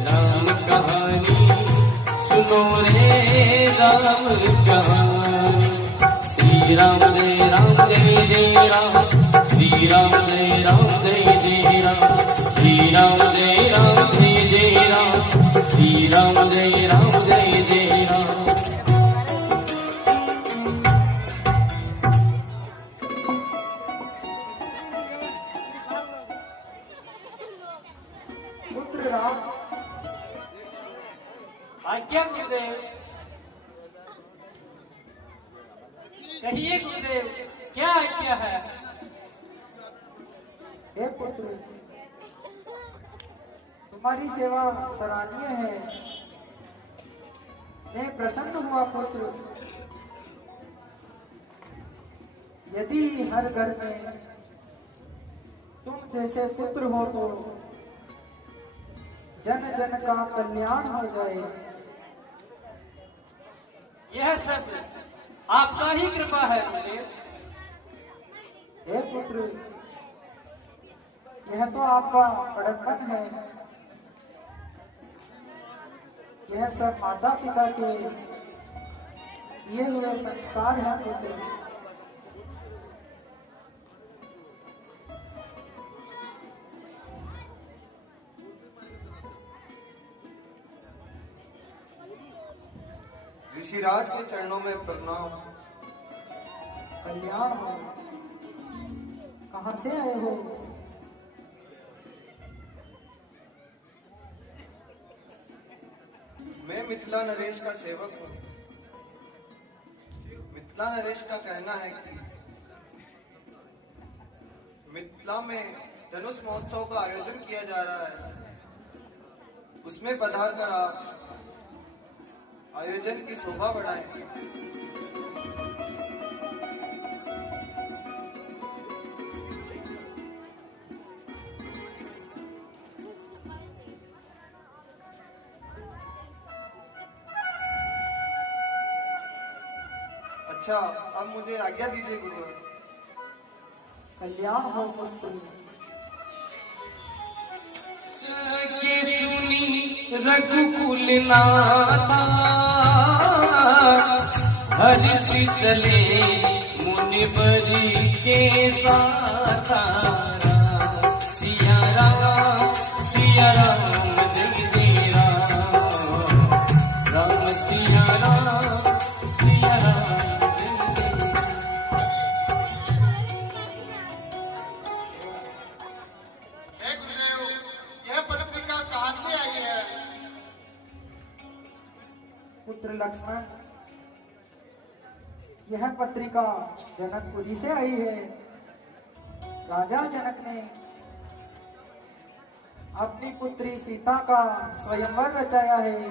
राम कहानी सुनो रे राम कहानी। श्री राम जय राम, श्री राम जय जय राम, श्री राम जय जय राम, श्री राम जय जय राम। पुत्र राम, आज्ञा गुरुदेव। कहिए गुरुदेव, क्या आज्ञा है? हे पुत्र, तुम्हारी सेवा सराहनीय है। मैं प्रसन्न हुआ पुत्र। यदि हर घर में तुम जैसे पुत्र हो तो जन जन का कल्याण हो जाए। यह सब आपका ही कृपा है गुरुदेव। हे पुत्र, यह तो आपका बड़प्पन है। यह सब माता पिता के दिए हुए संस्कार हैं पुत्र। ऋषिराज के चरणों में प्रणाम। कल्याण हो। कहाँ से आए हो? मैं मिथिला नरेश का सेवक हूँ। मिथिला नरेश का कहना है कि मिथिला में धनुष महोत्सव का आयोजन किया जा रहा है। उसमें पधार कर आप आयोजन की शोभा बढ़ाएं। अच्छा, अब मुझे आज्ञा दीजिए गुरुवर। कल्याण हो पुत्र। के सुनी रघुकुल नाथा, हर्षि चले मुनि बरी के साथा। सिया राम जय जय राम, राम सिया राम जय जय राम। हे गुरुदेव, यह पत्रिका कहाँ से आई है? पुत्र लक्ष्मण, यह पत्रिका जनकपुरी से आई है। राजा जनक ने अपनी पुत्री सीता का स्वयंवर रचाया है,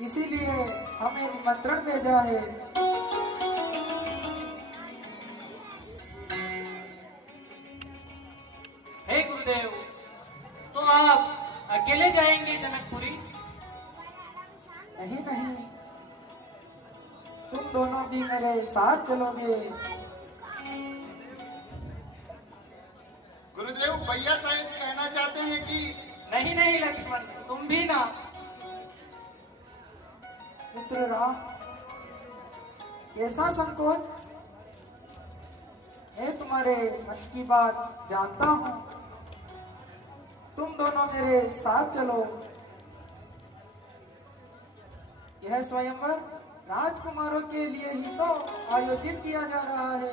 इसीलिए हमें निमंत्रण भेजा है। हे गुरुदेव, तो आप अकेले जाएंगे जनकपुरी? नहीं नहीं, तुम दोनों भी मेरे साथ चलोगे। गुरुदेव, भैया साहब कहना चाहते हैं कि नहीं नहीं लक्ष्मण, तुम भी ना। पुत्र राम, कैसा संकोच? मैं तुम्हारे मन की बात जानता हूँ। तुम दोनों मेरे साथ चलो। यह स्वयंवर राजकुमारों के लिए ही तो आयोजित किया जा रहा है।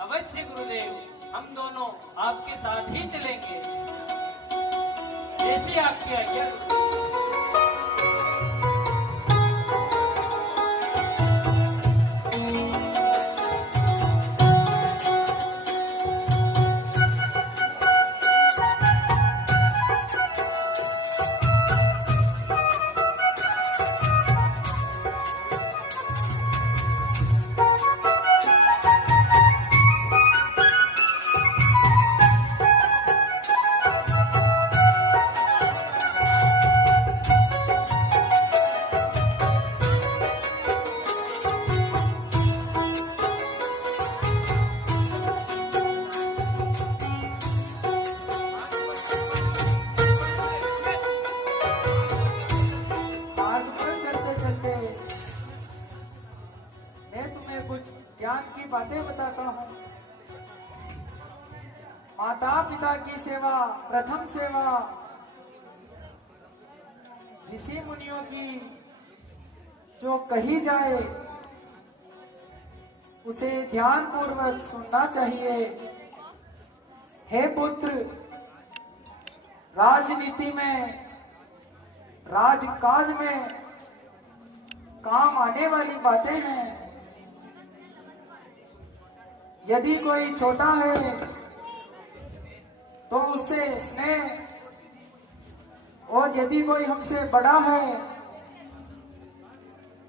अवश्य गुरुदेव, हम दोनों आपके साथ ही चलेंगे, जैसी आपकी आज्ञा। माता पिता की सेवा प्रथम सेवा, ऋषि मुनियों की जो कही जाए उसे ध्यान पूर्वक सुनना चाहिए। हे पुत्र, राजनीति में, राजकाज में काम आने वाली बातें हैं। यदि कोई छोटा है तो उससे स्नेह, और यदि कोई हमसे बड़ा है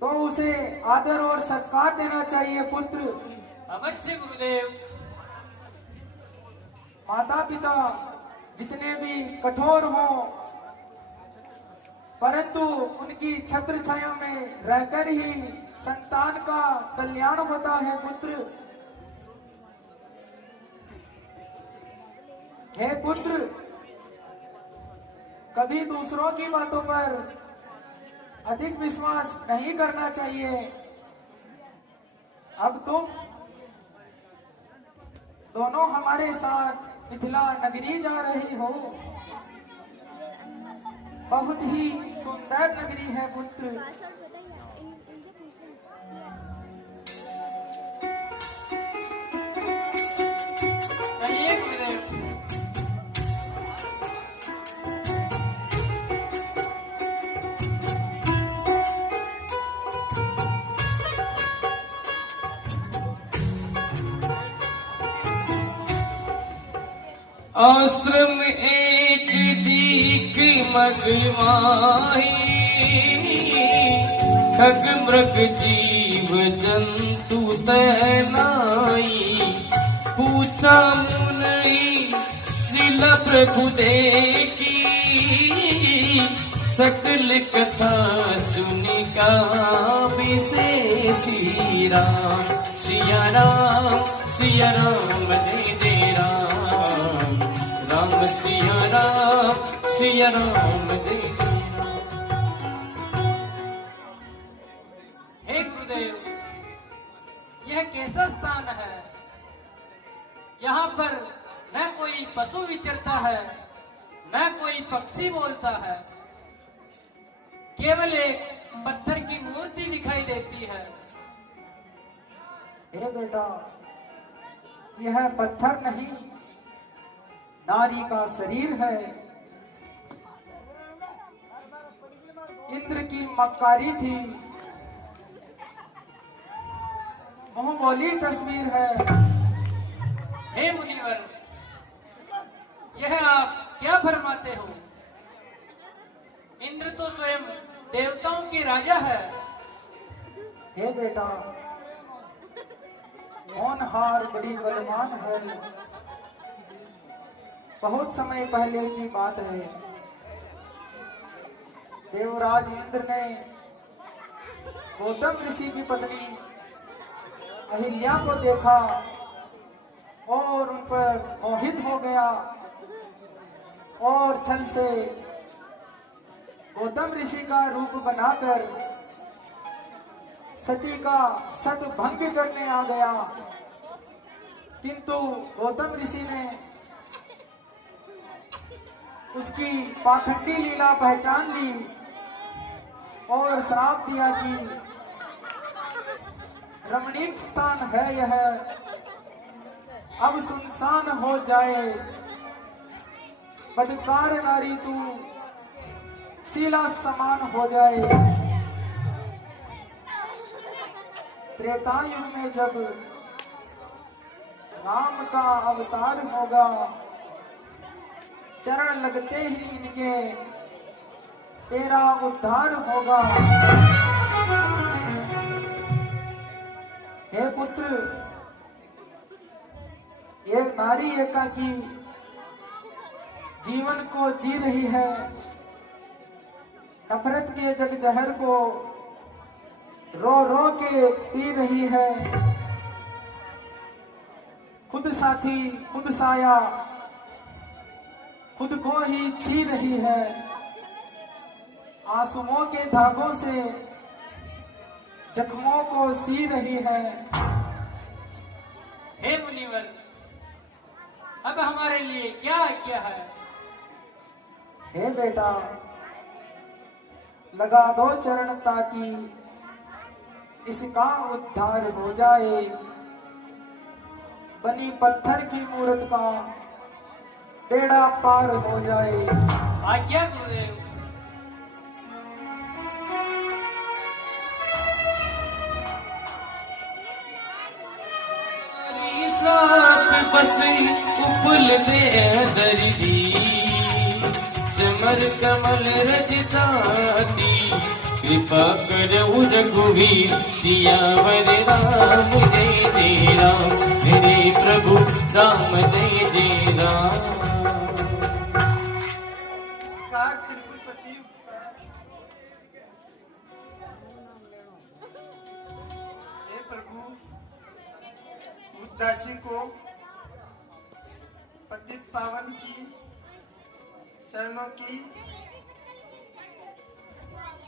तो उसे आदर और सत्कार देना चाहिए। पुत्र, अवश्य गुरुदेव। माता पिता जितने भी कठोर हों, परंतु उनकी छत्र छाया में रहकर ही संतान का कल्याण होता है। पुत्र, हे पुत्र, कभी दूसरों की बातों पर अधिक विश्वास नहीं करना चाहिए। अब तुम दोनों हमारे साथ मिथिला नगरी जा रही हो। बहुत ही सुंदर नगरी है पुत्र। कहिए गुरुदेव। आश्रम एक दीक मगमाही, खग मृग जीव जंतु तैनाई। पूछा मुनि श्रील प्रभु देखी, सकल कथा सुनि का विशेषी। राम सिया राम, सिया राम जय जय राम। राम सिया राम, सिया राम जय जय राम। हे गुरुदेव, यह कैसा स्थान है? यहाँ पर न कोई पशु विचरता है, न कोई पक्षी बोलता है। केवल एक पत्थर की मूर्ति दिखाई देती है। हे बेटा, यह पत्थर नहीं, नारी का शरीर है। इंद्र की मक्कारी थी, मुंह बोली तस्वीर है। हे मुनिवर, यह आप क्या फरमाते हो? इंद्र तो स्वयं देवताओं के राजा है। हे बेटा, होनहार बड़ी बलवान है। बहुत समय पहले की बात है, देवराज इंद्र ने गौतम ऋषि की पत्नी अहिल्या को देखा और उन पर मोहित हो गया, और छल से गौतम ऋषि का रूप बनाकर सती का सतभंग करने आ गया। किंतु गौतम ऋषि ने उसकी पाखंडी लीला पहचान ली और श्राप दिया कि रमणीक स्थान है यह, अब सुनसान हो जाए। बदकार नारी तू शीला समान हो जाए। त्रेता युग में जब राम का अवतार होगा, चरण लगते ही इनके तेरा उद्धार होगा। हे पुत्र, ये नारी एकाकी जीवन को जी रही है, नफरत के जग जहर को रो रो के पी रही है। खुद साथी खुद साया, खुद को ही छी रही है। आंसुओं के धागों से जख्मों को सी रही है। हे मुनिवर, अब हमारे लिए क्या आज्ञा है? हे बेटा, लगा दो चरण ताकि इसका उद्धार हो जाए। बनी पत्थर की मूर्त का बेड़ा पार हो जाए। आज्ञा गुरुदेव। बसी उपल दे दर्जी समर कमल रजताती कृपा करहु रघुवीर सियावर राम जय जय राम मेरे प्रभु राम जय जय राम। हे प्रभु, उदासी को पतित पावन की चरणों की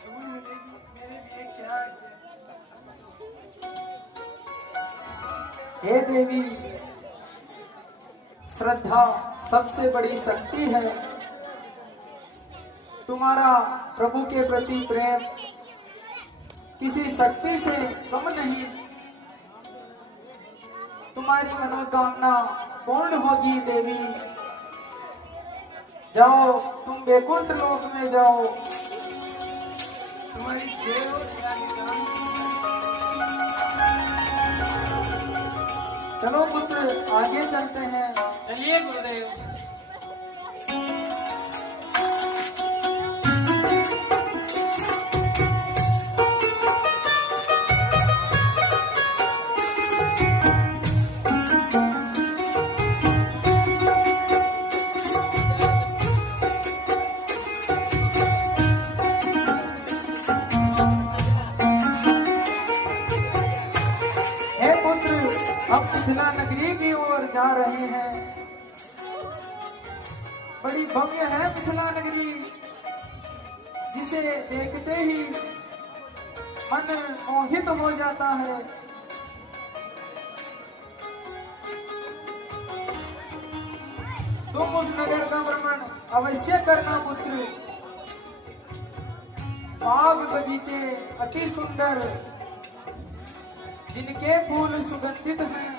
धूल मिलेगी, मेरे लिए क्या है? हे देवी, श्रद्धा सबसे बड़ी शक्ति है। तुम्हारा प्रभु के प्रति प्रेम किसी शक्ति से कम नहीं। तुम्हारी मनोकामना पूर्ण होगी देवी। जाओ, तुम वैकुंठ लोक में जाओ। तुम्हारी जय हो ज्ञानी राम। चलो पुत्र, आगे चलते हैं। चलिए गुरुदेव। हे पुत्र, अब मिथिला नगरी की ओर जा रहे हैं। बड़ी भव्य है मिथिला नगरी, जिसे देखते ही मन मोहित हो जाता है। तुम उस नगर का भ्रमण अवश्य करना पुत्र। बाग बगीचे अति सुंदर, जिनके फूल सुगंधित हैं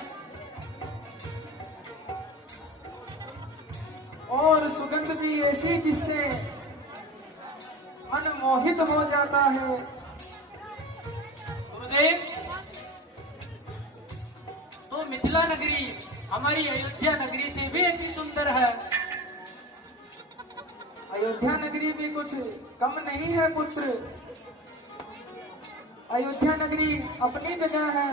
और सुगंध भी ऐसी जिससे मन मोहित हो जाता है। गुरुदेव, तो मिथिला नगरी हमारी अयोध्या नगरी से भी अति सुंदर है। अयोध्या नगरी भी कुछ कम नहीं है पुत्र। अयोध्या नगरी अपनी जगह है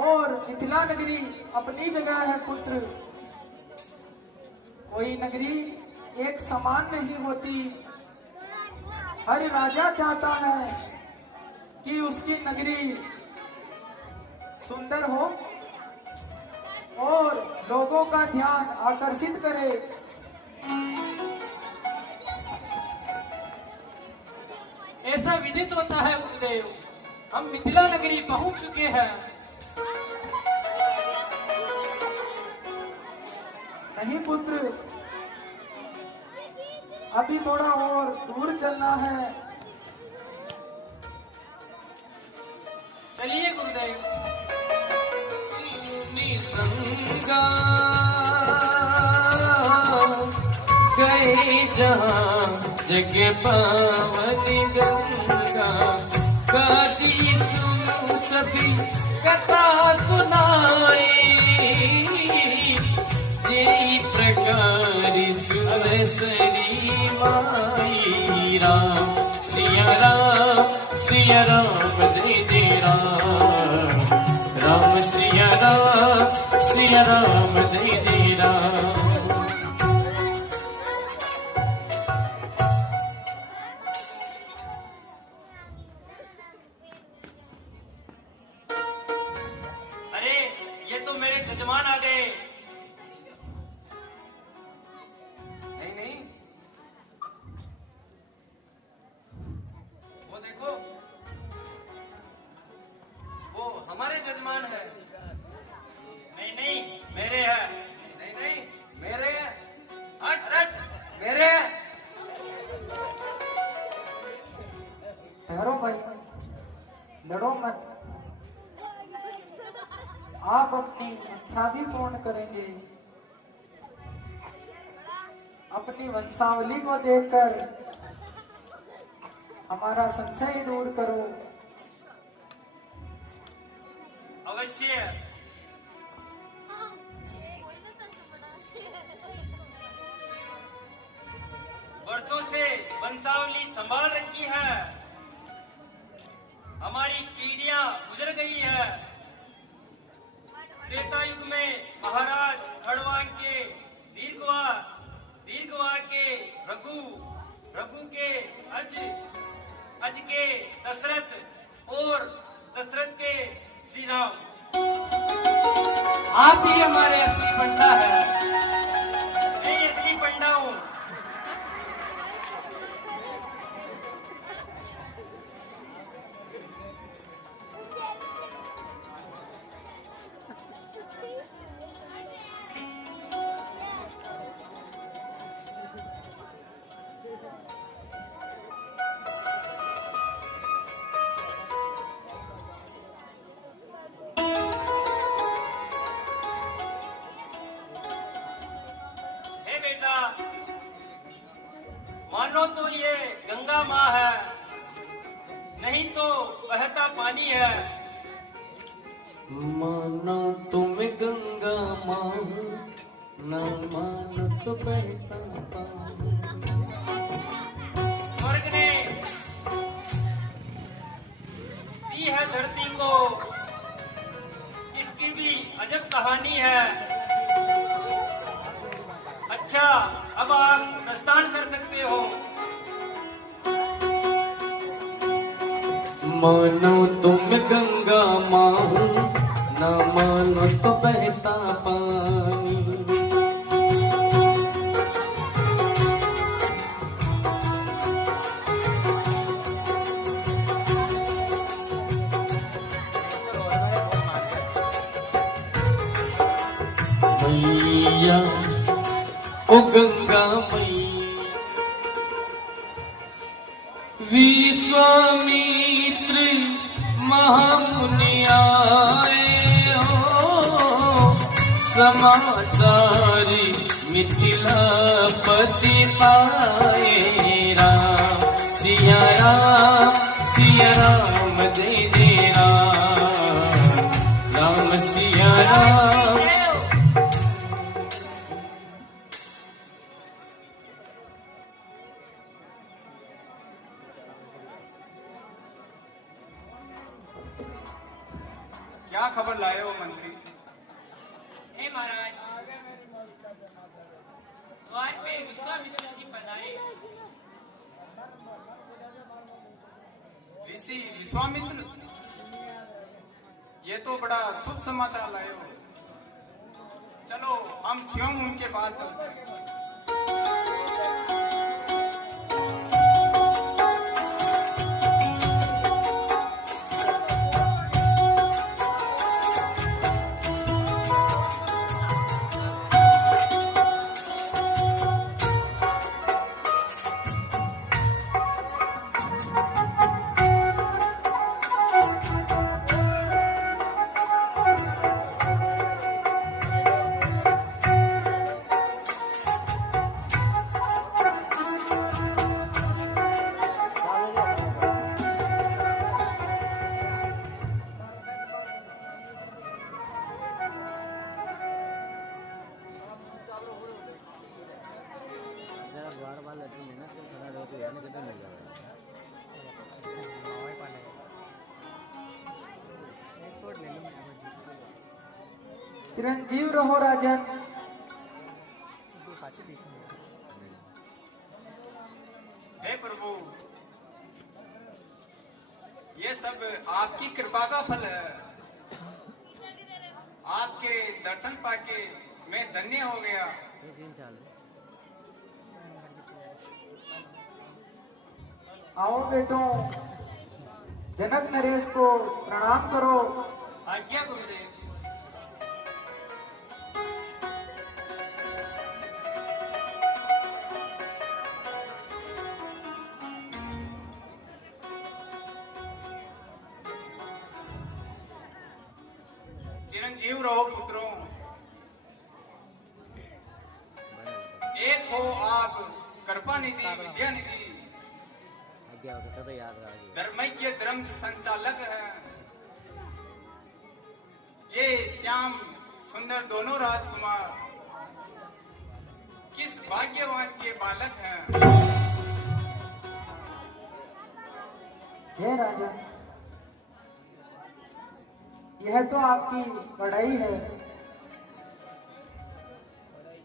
और मिथिला नगरी अपनी जगह है पुत्र। कोई नगरी एक समान नहीं होती। हर राजा चाहता है कि उसकी नगरी सुंदर हो और लोगों का ध्यान आकर्षित करे। ऐसा विदित होता है गुरुदेव। हम मिथिला नगरी पहुंच चुके हैं। नहीं पुत्र, अभी थोड़ा और दूर चलना है। चलिए गुरुदेव। निसंगा गए जहाँ जग पावन गंगा गाती सुन सभी कथा सुनाई जय प्रकार सुरसरी माई राम सिया राम जय जय राम राम सिया राम जय जय राम। अरे ये तो मेरे जजमान आ गए। नहीं नहीं, वो देखो, वो हमारे जजमान है। नहीं नहीं, मेरे हैं। आप अपनी इच्छा भी पूर्ण करेंगे। अपनी वंशावली को देखकर हमारा संशय दूर करो। अवश्य। वर्षों से वंशावली संभाल रखी है, हमारी पीढ़ियां गुजर गई है। त्रेता युग में महाराज खड़वांग के दीर्घवा के रघु के अज के दशरथ और दशरथ के श्री राम। आप ही हमारे असली पंडा है। मैं असली पंडा हूँ। मानो तो ये गंगा माँ है, नहीं तो बहता पानी है। मानो तुम गंगा माँ हो, ना मानो तो बहता पानी। स्वर्ग ने दी है धरती को, इसकी भी अजब कहानी है। अच्छा, अब आप प्रस्थान कर सकते हो। मानो तुम गंगा माँ हो, ना मानो तो बहता पानी। मैया ओ गंगा मैया, विश्वामित्र महामुनि आए हो, समाचारी मिथिलापति पाए। राम सिया राम जय जय राम, राम सिया राम। क्या खबर लाए हो मंत्री? हे महाराज, द्वार पे विश्वामित्र जी पधारे। ऋषि विश्वामित्र, ये तो बड़ा शुभ समाचार लाए हो। चलो हम स्वयं उनके पास चलते हैं। चिरंजीव रहो राजन। हे प्रभु, ये सब आपकी कृपा का फल है। आपके दर्शन पाके मैं धन्य हो गया। आओ बेटों, जनक नरेश को प्रणाम करो। आज्ञा गुरुदेव। चिरंजीव जीव रहो पुत्रों। एक हो आप कृपा निधि, विद्या निधि, धर्मज्ञ धर्म संचालक है। ये श्याम सुंदर दोनों राजकुमार किस भाग्यवान के बालक हैं। हे राजा, यह तो आपकी बड़ाई है।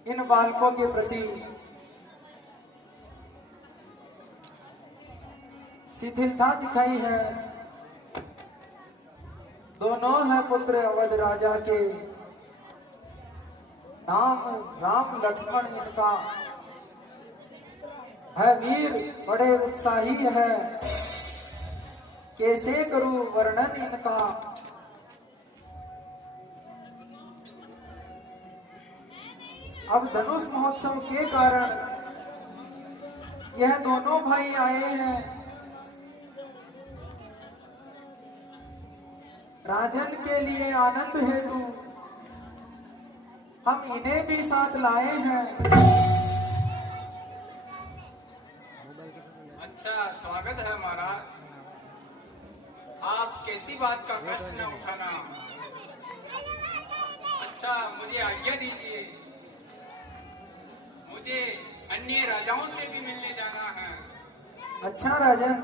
इन बालकों के प्रति शिथिलता दिखाई है। दोनों हैं पुत्र अवध राजा के, नाम राम लक्ष्मण इनका है। वीर बड़े उत्साही है, कैसे करूं वर्णन इनका। अब धनुष महोत्सव के कारण यह दोनों भाई आए हैं। राजन के लिए आनंद हेतु हम इन्हें भी साथ लाए हैं। अच्छा स्वागत है महाराज। आप कैसी बात का कष्ट न उठाना। अच्छा मुझे आज्ञा दीजिए, मुझे अन्य राजाओं से भी मिलने जाना है। अच्छा राजन,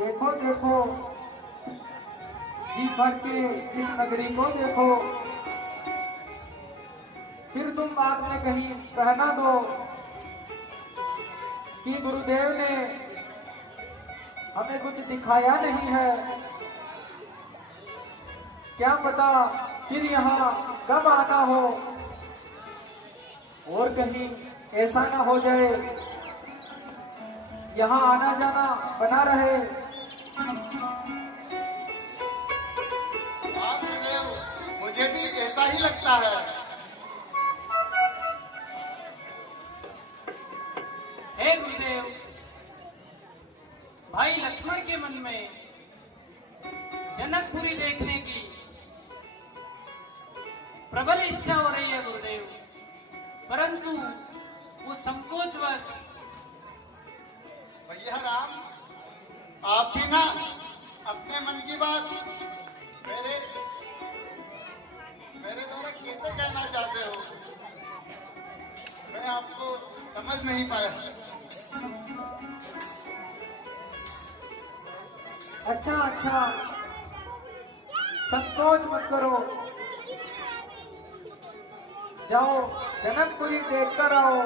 देखो देखो, जी भर के इस नगरी को देखो। फिर तुम बाद में कहीं कहना दो कि गुरुदेव ने हमें कुछ दिखाया नहीं है। क्या पता फिर यहाँ कब आना हो, और कहीं ऐसा ना हो जाए यहाँ आना जाना बना रहे। मुझे भी ऐसा ही लगता है। हे गुरुदेव, भाई लक्ष्मण के मन में जनकपुरी देखने की प्रबल इच्छा हो रही है गुरुदेव, परंतु वो संकोचवश। भैया राम, आप भी ना अपने मन की बात मेरे द्वारा कैसे कहना चाहते हो, मैं आपको समझ नहीं पाया। अच्छा अच्छा, संकोच मत करो, जाओ जनकपुरी देखकर आओ।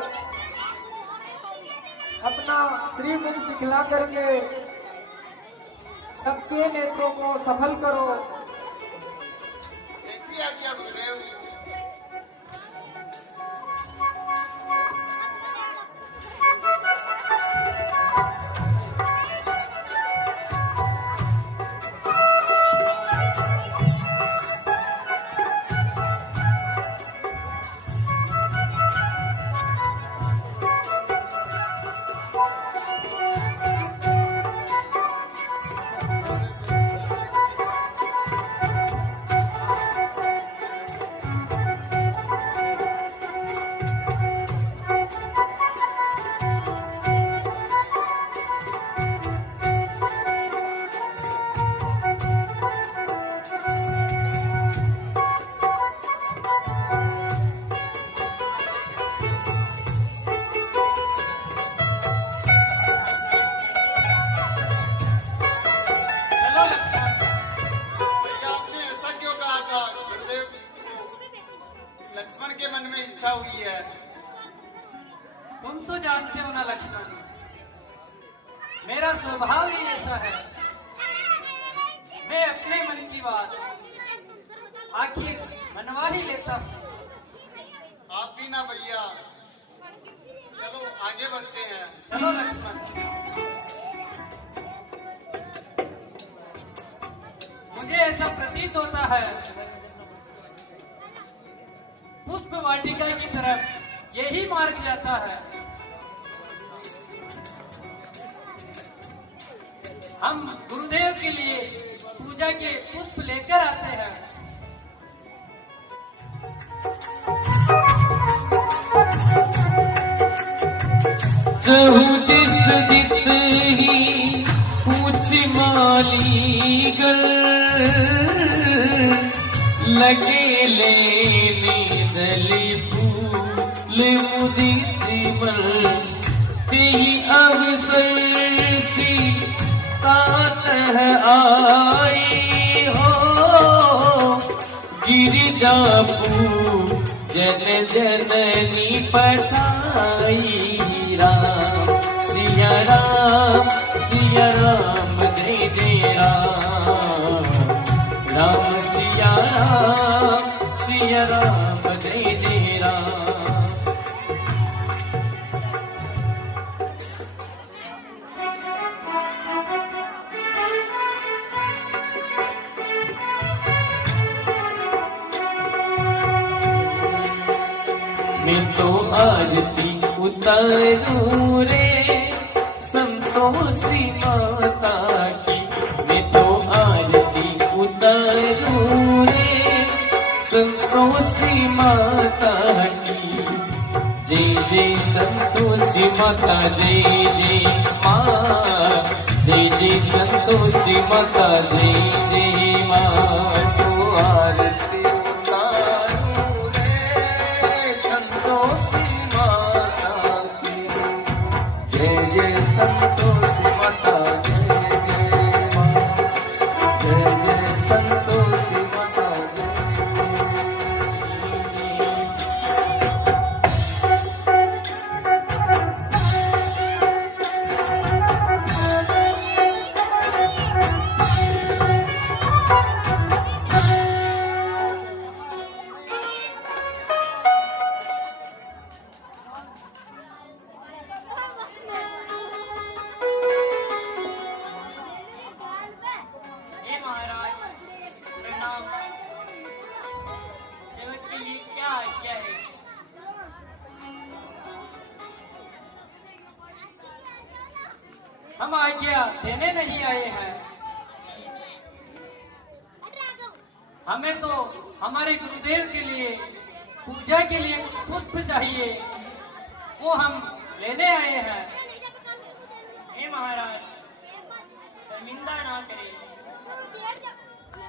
अपना श्रीमुख दिखला करके सबके नेत्रों को सफल करो। ऐसी आज्ञा गुरुदेव। के मन में इच्छा हुई है। तुम तो जानते हो ना लक्ष्मण, मेरा स्वभाव ही ऐसा है। मैं अपने मन की बात आखिर मनवा ही लेता हूँ। आप भी ना भैया, चलो आगे बढ़ते हैं। चलो लक्ष्मण। मुझे ऐसा प्रतीत होता है पुष्प वाटिका की तरफ यही मार्ग जाता है। हम गुरुदेव के लिए पूजा के पुष्प लेकर आते हैं। चहुदिस दित ही पूछ माली गर लगे लेने दली फूल मुदित मल तेहि अवसर सी तात आई हो गिरिजा जन जननी पठाई राम सिया राम जय जय राम राम सिया राम जय जय राम। मैं तो आरती उतारूं रे संतोषी माता की, मैं तो आरती उतारूं रे संतोषी माता की। जय जय संतोषी माता जय जय माँ, जय जय संतोषी माता जय जय माँ। तो आरती उतारूं रे संतोषी माता की, जय जय संतोषी माता जय जय माँ, जय जय संतोषी माता जय जय। हे महाराज प्रणाम। सेवक के लिए क्या आज्ञा है? हम आज्ञा देने नहीं आए हैं। हमें तो हमारे गुरुदेव के लिए पूजा के लिए पुष्प चाहिए, वो हम लेने आए हैं। हे महाराज शर्मिंदा ना करें,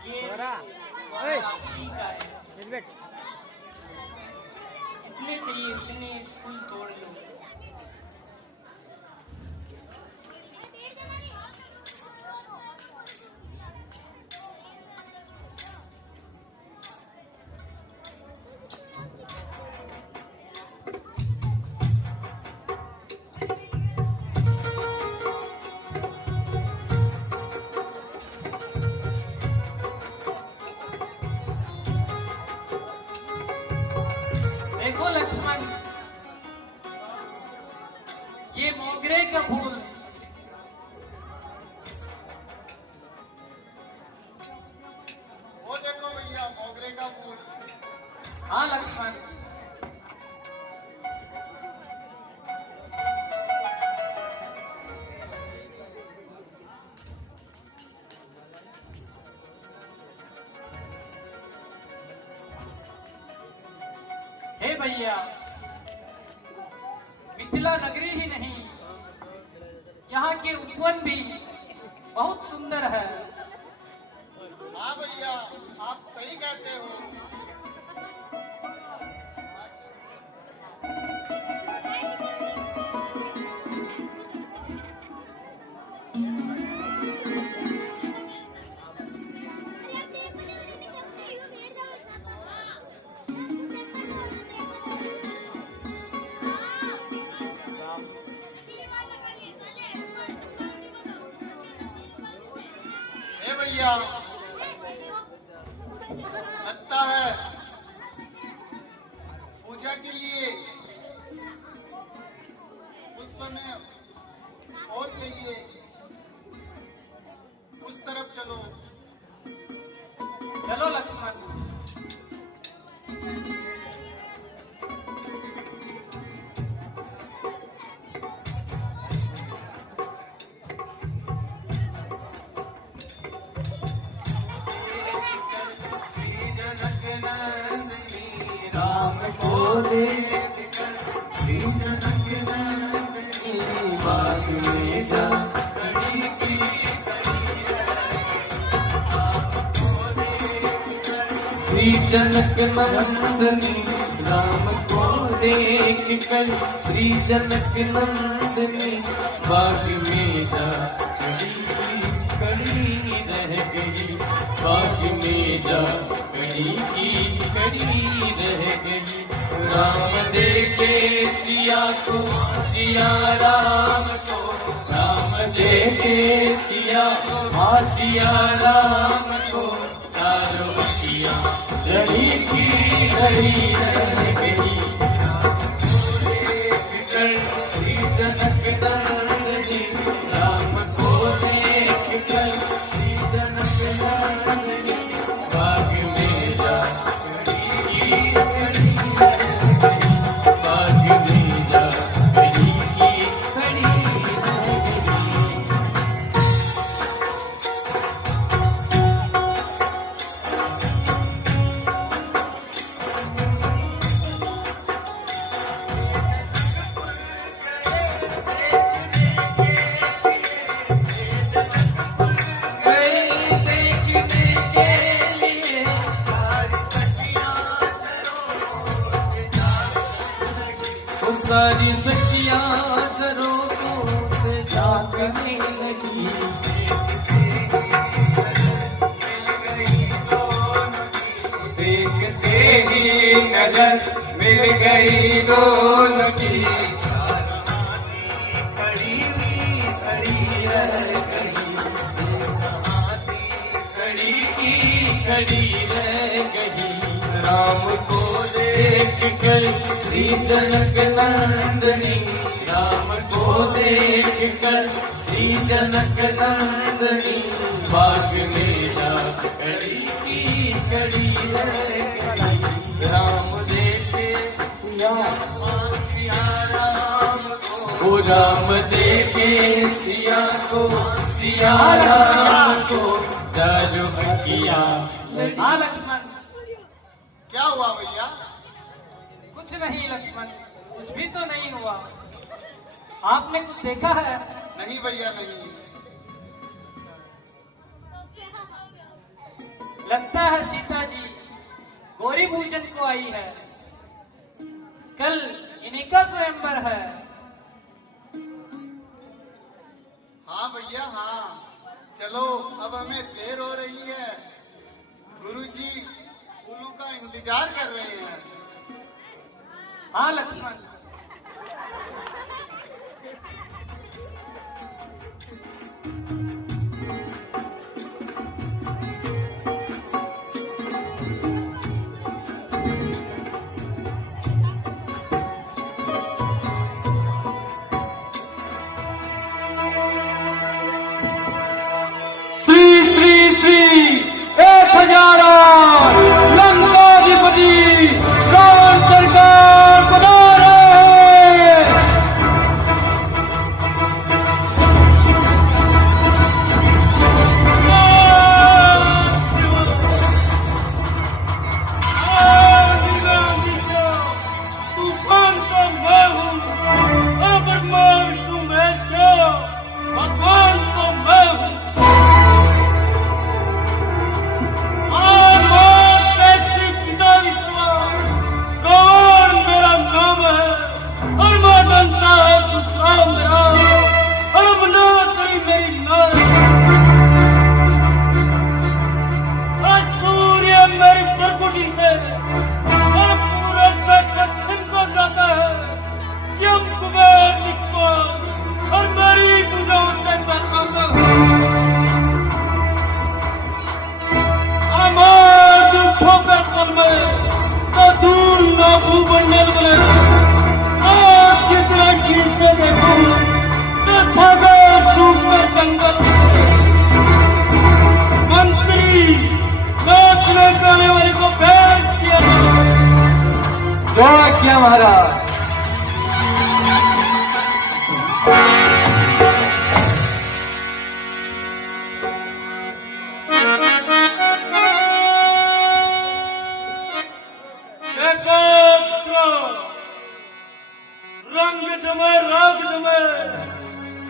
ये आपकी का है। इतने चाहिए इतने फूल तोड़ लो। देखो लक्ष्मण, ये मोगरे का फूल वो देखो भैया मोगरे का फूल। हाँ लक्ष्मण, हे भैया, मिथिला नगरी ही नहीं, यहाँ के उपवन भी बहुत सुंदर है। हाँ भैया, आप सही कहते हो। के लिए पुष्प में और चाहिए, उस तरफ चलो। चलो लक्ष्मण। राम को देख कर श्री जनक नंदनी बाग में जा खड़ी की श्री जनक नंदनी राम को देख कर श्री जनक नंदनी बाग में जा खड़ी रह गई बाग में जा खड़ी रह गई। राम देखे सिया को सिया राम को राम देखे सिया सिया राम को चारों बखिया रही की रही रह गई। श्री जनक नंदनी राम को देख कर श्री जनक नंदनी बाग में जा सारी सखियां झरोखों से झांकने लगी। देखते ही नजर मिल गई दोनों की खड़ी रह गई खड़ी रह गई। राम को देख कर श्री जनक नंदनी राम को देख कर श्री जनक नंदनी बाग में जा खड़ी रह गई। राम देखे सिया राम को राम देखे सिया को सिया राम को चारों अखियां हाँ लक्ष्मण। क्या हुआ भैया? कुछ नहीं लक्ष्मण, कुछ भी तो नहीं हुआ। आपने कुछ देखा है? नहीं भैया नहीं। लगता है सीता जी गौरी पूजन को आई है। कल इन्हीं का स्वयंवर है। हाँ भैया हाँ, चलो अब हमें देर हो रही है। गुरुजी फूलों का इंतजार कर रहे हैं। हाँ लक्ष्मण। श्री श्री श्री 1000 लंकाधिपति राम सरकार पधारे। सागर सूखकर जंगल मंत्री नाचने गाने वाले को भेज किया। जो आज्ञा महाराज। रंग जमे राग जमे,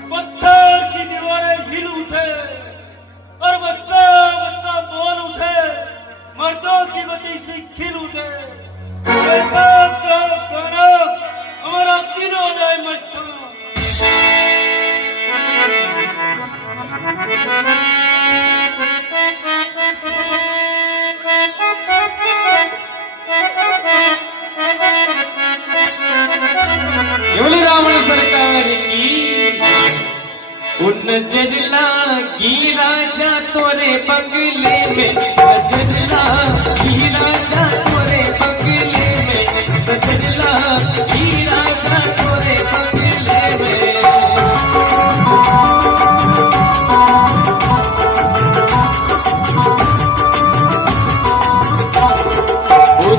पत्थर की दीवारें हिल उठे और बच्चा बच्चा बोल उठे, मर्दों की बची सी खिल उठे। ऐसा गाना हमारा दिल हो जाए मस्तान। बोले रावण सरकार की। उन जजला की राजा तोरे बंगले में, जजला की राजा तोरे बंगले में, जजला की राजा तोरे बंगले में।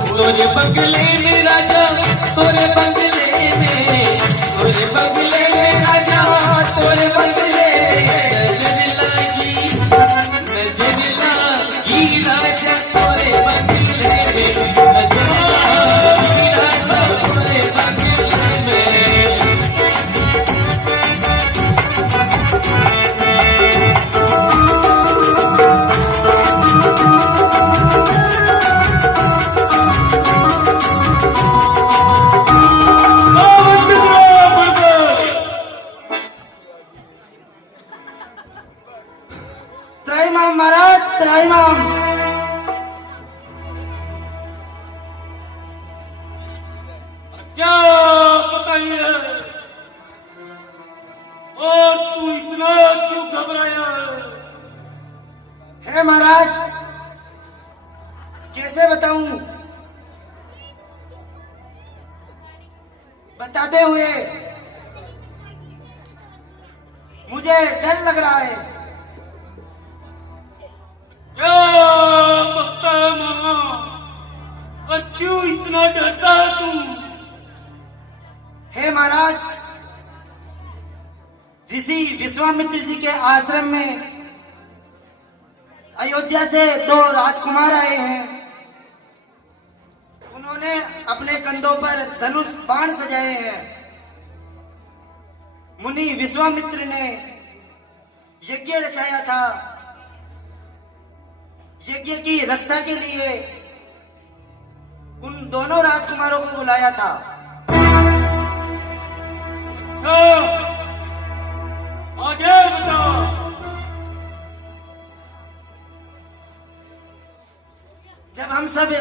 तोरे बंगले में राजा, तोरे बंगले में, तोरे बंगले में राजा, तोरे बंगले नजर लगी राजा तोरे बंगले में, नजर लगी राजा तोरे बंगले में। त्राहिमाम महाराज, त्राहिमाम। क्या बताइए, और तू इतना क्यों घबराया है महाराज, कैसे बताऊं? बताते हुए मुझे डर लग रहा है। क्या बकता है मामा, और क्यों इतना डरता है तू? हे महाराज, ऋषि विश्वामित्र जी के आश्रम में अयोध्या से 2 राजकुमार आए हैं। उन्होंने अपने कंधों पर धनुष बाण सजाए हैं। मुनि विश्वामित्र ने यज्ञ रचाया था। यज्ञ की रक्षा के लिए उन दोनों राजकुमारों को बुलाया था। आगे बताओ। जब हम सब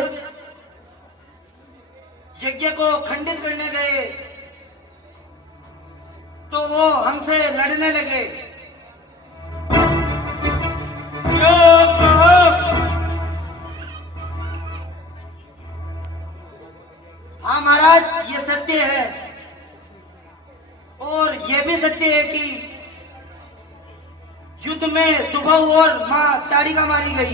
यज्ञ को खंडित करने गए तो वो हमसे लड़ने लगे। क्या कहा? हाँ महाराज, ये सत्य है, और ये भी सत्य है कि युद्ध में सुबह और मां ताड़िका मारी गई।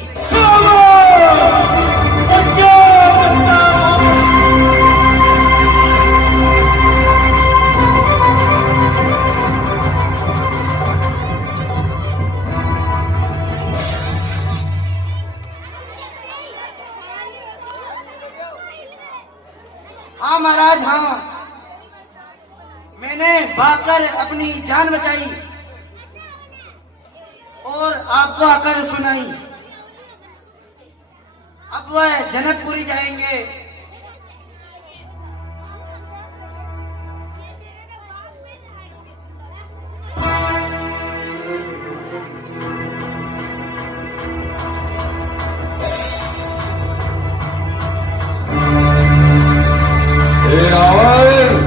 हाँ महाराज, हाँ, मैंने भागकर अपनी जान बचाई और आपको आकर सुनाई। अब वह जनकपुरी जाएंगे। रावण,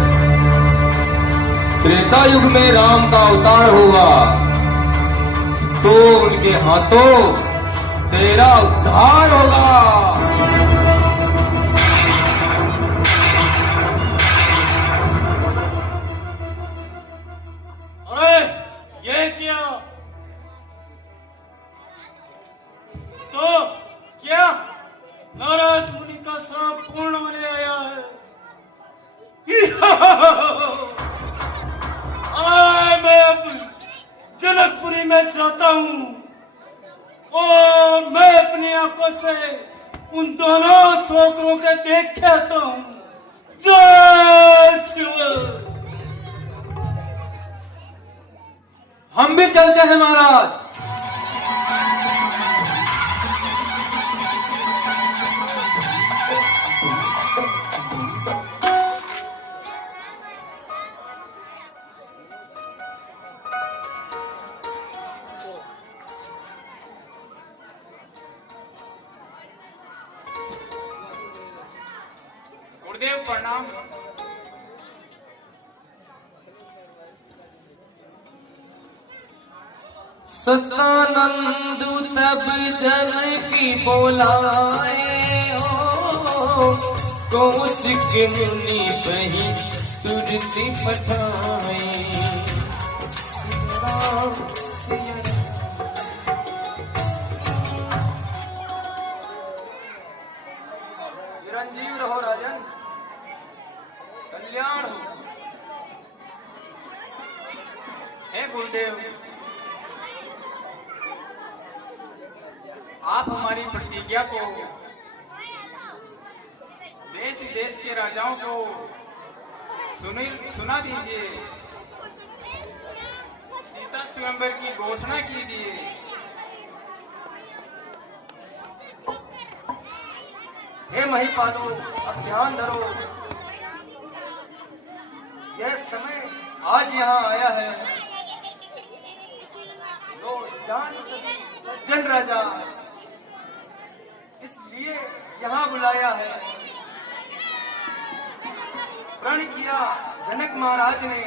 त्रेता युग में राम का अवतार होगा तो उनके हाथों तेरा उद्धार होगा। अरे का श्राप पूर्ण होने आया है। मैं अब जनकपुरी में जाता हूँ और मैं अपनी आंखों से उन दोनों छोकरों के देख के आता हूँ। जय शिव। हम भी चलते हैं महाराज। गुरुदेव प्रणाम। सतानंद तब जनकी बोलाए हो, कौशिक मुनि बही तुरती पठाए। चिरंजीव रहो राजन, कल्याण हो। हे गुरुदेव, आप हमारी प्रतिज्ञा को देश देश के राजाओं को सुना दीजिए। सीता स्वयंवर की घोषणा कीजिए। हे महिपालो, अब ध्यान धरो। यह समय आज यहाँ आया है तो जान सभी सज्जन राजा इसलिए यहाँ बुलाया है। प्रण किया जनक महाराज ने,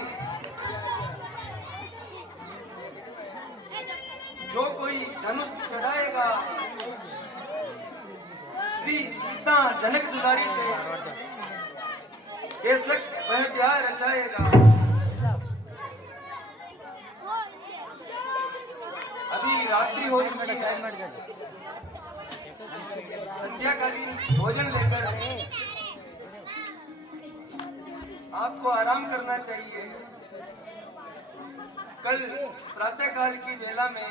जो कोई धनुष चढ़ाएगा श्री सीता जनक दुलारी से बेशक वह प्यार रचाएगा। अभी रात्रि हो चुकी है, संध्याकालीन भोजन लेकर आपको आराम करना चाहिए। कल प्रातःकाल की वेला में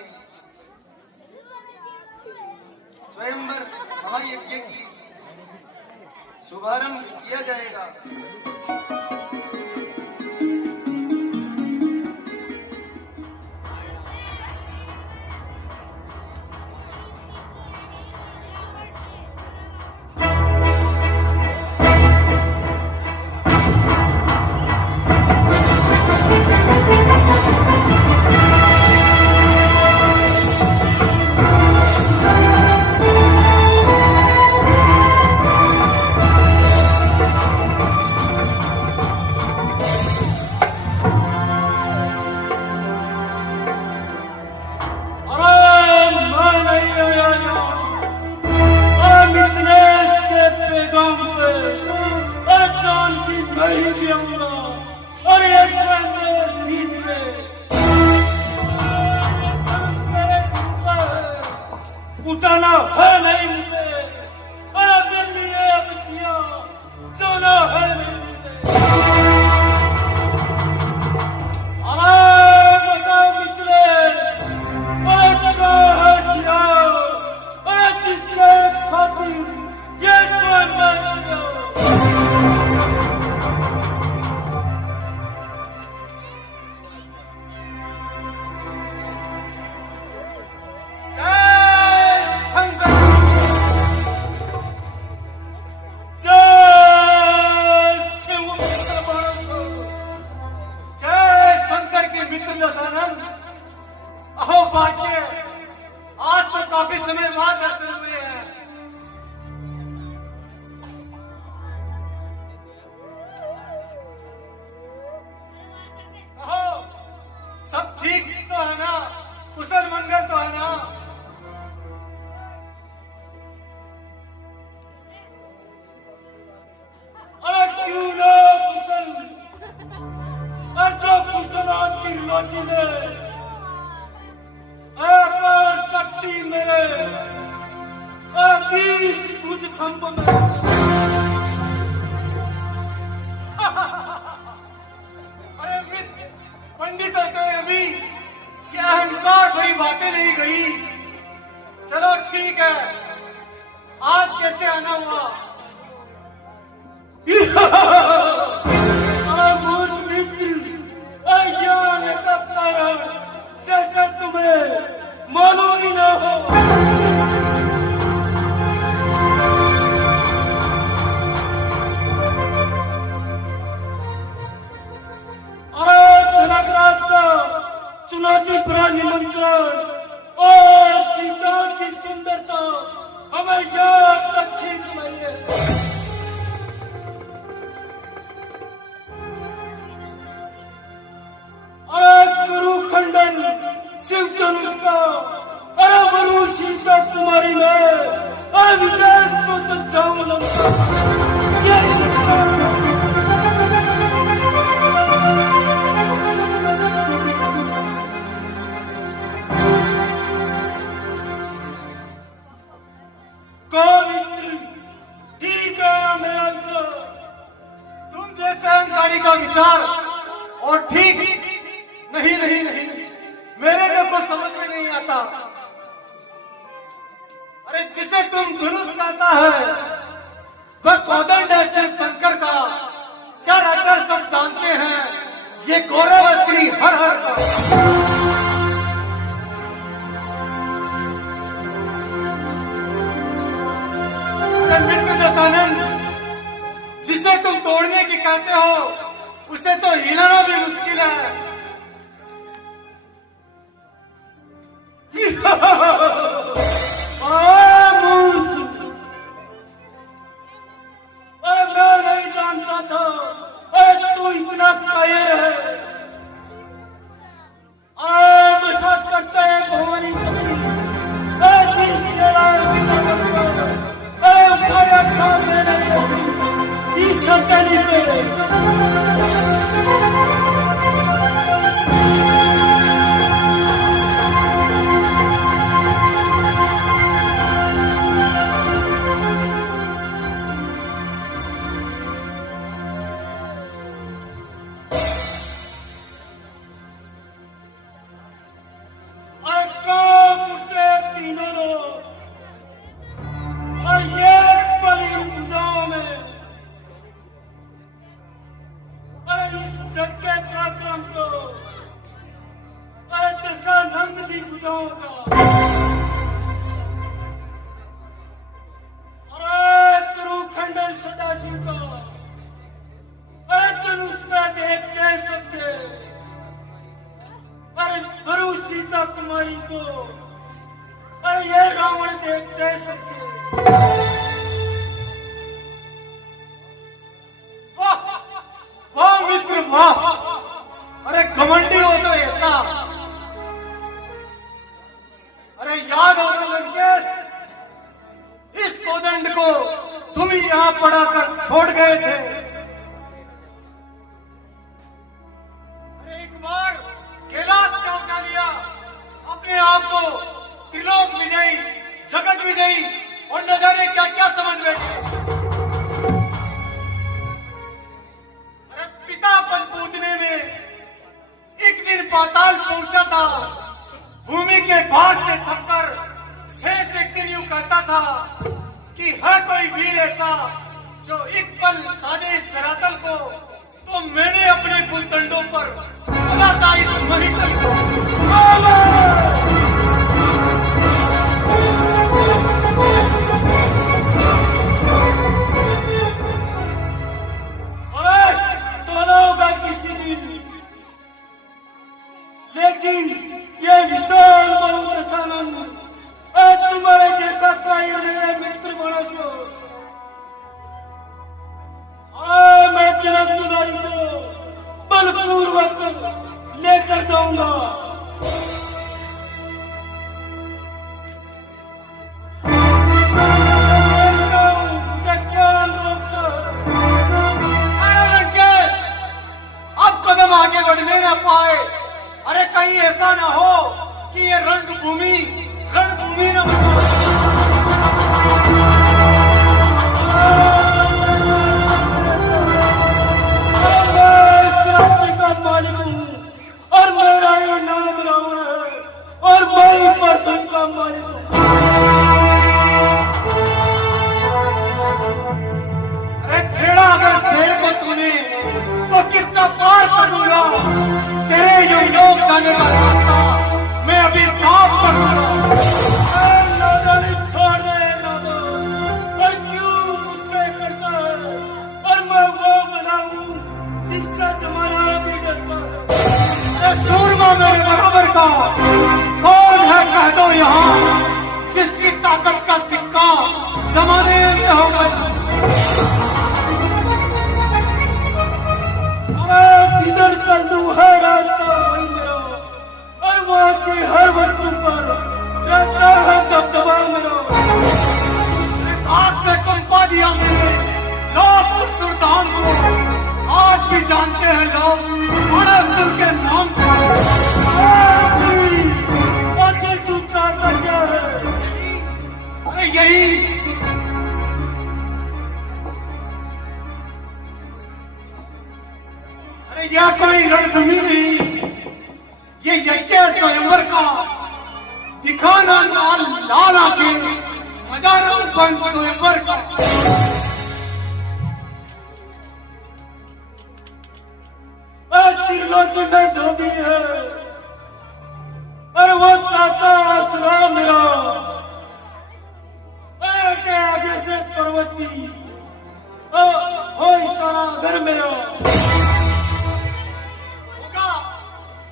स्वयंवर महायज्ञ की शुभारंभ किया जाएगा। उठाना है नहीं मुझे, अरे बिल्ली है बसिया, जाना है नहीं मुझे। अरे बता मित्रे, अरे जगह है सिया, अरे जिसके खातिर ये कोई मर गया। जय कैसे नहीं गई? चलो ठीक है, आज कैसे आना हुआ? मूर्ख मित्र, अज्ञान का कारण जैसे तुम्हें मालूम ही ना हो। जनकराज का चुनौती भरा निमंत्रण और सीता की सुंदरता हमें याद तक खींच रही है। अरे गुरु खंडन शिव धनुष का, अरे वरु सीता कुमारी में, अरे विशेष ठीक है, मैं आंसर तुम जैसे अहंकारी का विचार और ठीक नहीं नहीं नहीं मेरे को कुछ समझ में नहीं आता। अरे जिसे तुम धनुष कहता है वह कोदंड ऐसे शंकर का चार अगर सब जानते हैं, ये गौरव श्री हर हर का। मित्र दशानंद, जिसे तुम तोड़ने की कहते हो उसे तो हिलाना भी मुश्किल है। मैं नहीं जानता था तू इतना कायर है। विश्वास करता है भवानी इस सत्यानी पे तीनों लोग और ये बड़ी पूजाओं में, अरे इस झटके पराक्रम को, अरे दशानंद की पूजाओं का, अरे गुरु खंडन सदाशिव का, अरे धनुष में देखते सबसे, अरे गुरु सीता कुमारी को, अरे ये रावण देखते सबसे। वाह मित्र वाह, अरे घमंडी हो तो ऐसा। अरे याद हो लंकेश, इस कोदंड को तुम ही यहां पड़ा कर छोड़ गए थे। अरे एक बार कैलाश क्यों क्या लिया, अपने आप को त्रिलोक विजयी, जगत विजयी और न जाने क्या क्या समझ बैठे। पितापन पूजने में एक दिन पाताल पहुंचा था, भूमि के भार से थककर शेष एक दिन यूं कहता था कि है कोई वीर ऐसा जो एक पल साधे इस धरातल को, तो मैंने अपने भूतंडों पर बना था इस मणितल को। लेकिन ये विशाल बहुदशानंद तुम्हारे जैसा शायर मेरे मित्र बड़ा सो, मैं जन्मदारी को बलपूर्वक लेकर जाऊंगा। अब कदम आगे बढ़ने न पाए, अरे कहीं ऐसा ना हो कि ये रणभूमि न बने। मैं मालिक हूँ और मेरा ये नाम रावण है और मैं कितना पार कर लूंगा, तेरे यमलोक जाने का रास्ता मैं अभी साफ कर दूंगा। नादानी छोड़ दे नादो, और क्यों मुझसे करता है, और मैं वो बनाऊं जिससे तुम्हारा भी डरता है। सूरमा मेरे बराबर का कौन है कह दो यहाँ, जिसकी ताकत का सिक्का जमाने में हो गया। जिधर चल दूं है रास्ता वही मेरा, और वहाँ की हर वस्तु पर रहता है दबदबा मेरा। हाथ से कंपा दिया मेरे लाख सुरदान को, आज भी जानते हैं लोग बड़े सुर के नाम को। आखिर तू चाहता क्या है? अरे यही यह कोई रणभूमि नहीं, ये यज्ञ स्वयंवर का दिखाना लाल लाल आंखें हजारों बंद स्वयंवर का। त्रिलोकी में जो भी है, और वो चाहता आसरा मेरा, के आगे से पर्वत भी हो सारा घर मेरा।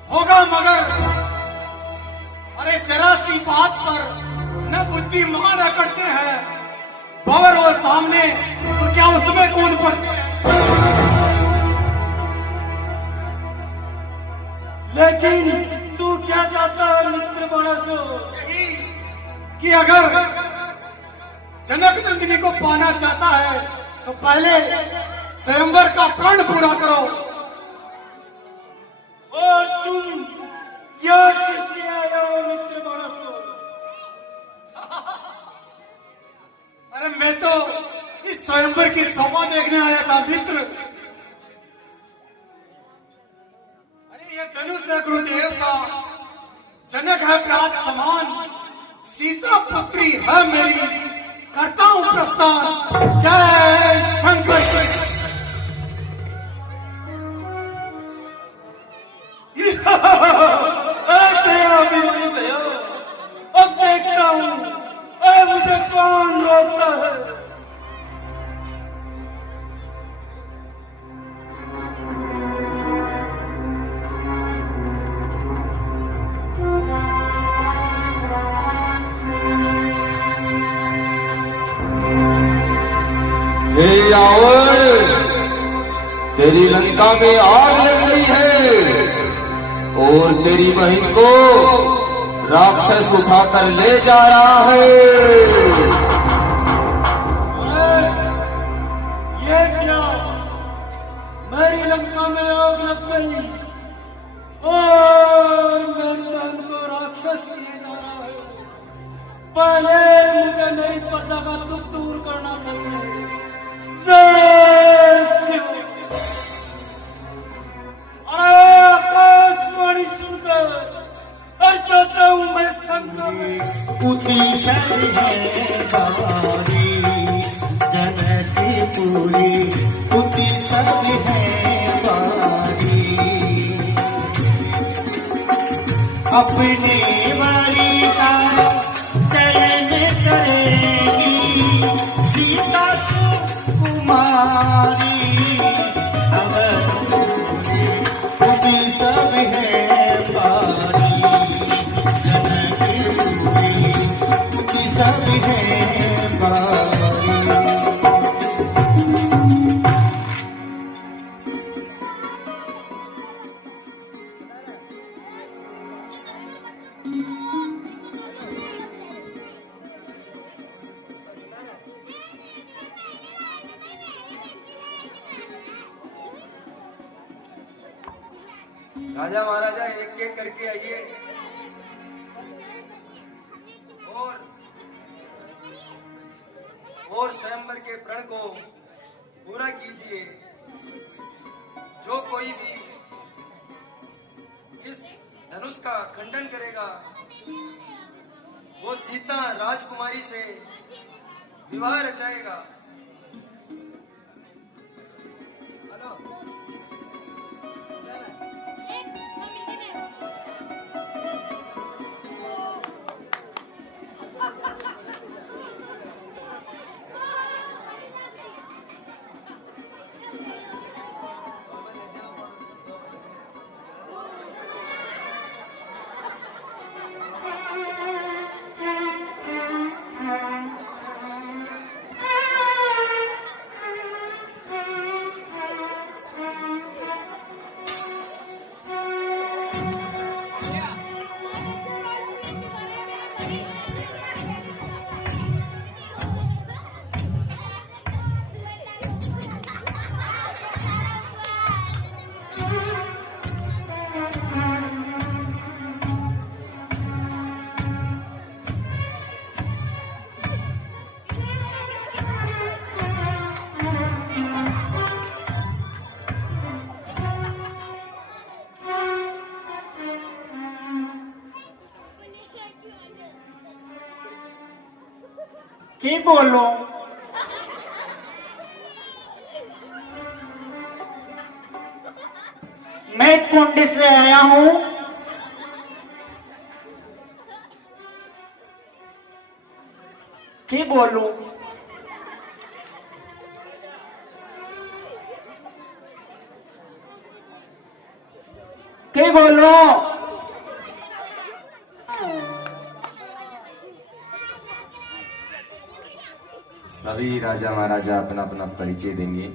होगा मगर अरे जरा सी बात पर न बुद्धिमान करते हैं, भंवर वो सामने तो क्या उसमें कूद पड़ते हैं। लेकिन तू क्या चाहता है मित्र बरसो? कि अगर जनक नंदिनी को पाना चाहता है तो पहले स्वयंवर का प्रण पूरा करो। और तुम यहाँ किस लिए आए हो मित्र बरसो? अरे मैं तो इस स्वयंवर की शोभा देखने आया था मित्र। अरे ये धनुष है गुरुदेव का, जनक है प्रात समान, सीता पुत्री है मेरी, करता हूं प्रस्थान। जय शंकर। अब देखता हूँ मुझे कौन रोकता है। हे रावण, तेरी लंका में आग लग गई है और तेरी बहन को राक्षस उठाकर ले जा रहा है। ये क्या, मेरी लंका में आग लग गई और मेरी बहन को राक्षस लिए जा रहा है। पहले मुझे मेरी प्रजा का दुख दूर करना चाहिए। जय शिव। अरे आकाशवाणी सुनकर चाहता हूँ मैं शंका में उठी सर है बारी जनक पूरी, उठी सर है बारी, अपने वाली का चयन करेगी सीता कुमारी। अब उठी सब है बारी, सब है बारी। राजा महाराजा एक एक करके आइए और स्वयंवर के प्रण को पूरा कीजिए। जो कोई भी इस धनुष का खंडन करेगा वो सीता राजकुमारी से विवाह रचाएगा। की बोलो मैं कुंड से आया हूं की बोलूं की बोलो सभी राजा महाराजा अपना अपना परिचय देंगे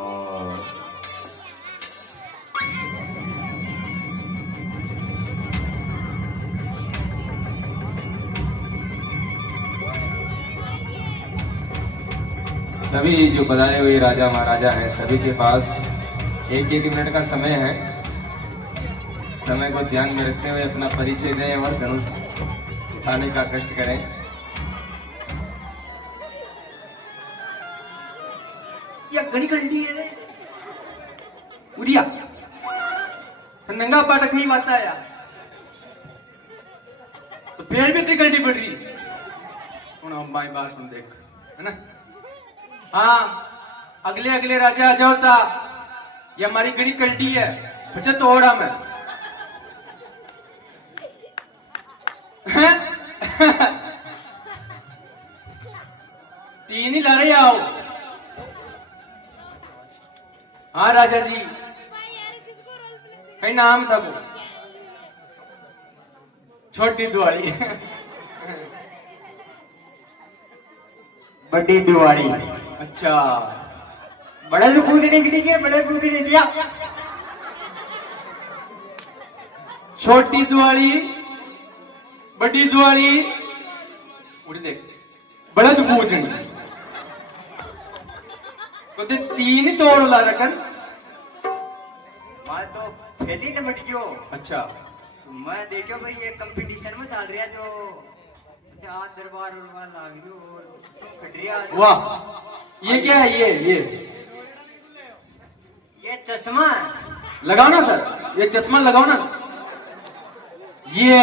और सभी जो पधारे हुए राजा महाराजा हैं सभी के पास एक एक मिनट का समय है। समय को ध्यान में रखते हुए अपना परिचय दें और धनुष उठाने का कष्ट करें। या घड़ी कल्डी है उड़िया तो नंगा पाटक नहीं बात आया तो फिर भी कल्डी पड़ रही सुन अम्बाई बात सुन देख है ना। हाँ अगले अगले राजा आ जाओ सा ये हमारी घड़ी कल्डी है बच्चा तोड़ा मैं तीन ही ला रहे आओ। हाँ राजा जी कहीं नाम था वो छोटी दिवाली बड़ी दिवाली अच्छा बड़े कूदने की लीजिए बड़े कूदने दिया छोटी दिवाली बड़ी दिवाली उड़ देख बड़द पूजनी तो ते तीन ही तोड़ ला रखन मैं तो फेली न मट गयो अच्छा मैं देखो भाई ये कंपटीशन में चल रहा जो चार दरबार उरबार लाग रही और खटरिया वाह ये क्या है ये चश्मा लगाओ ना सर ये चश्मा लगाओ ना ये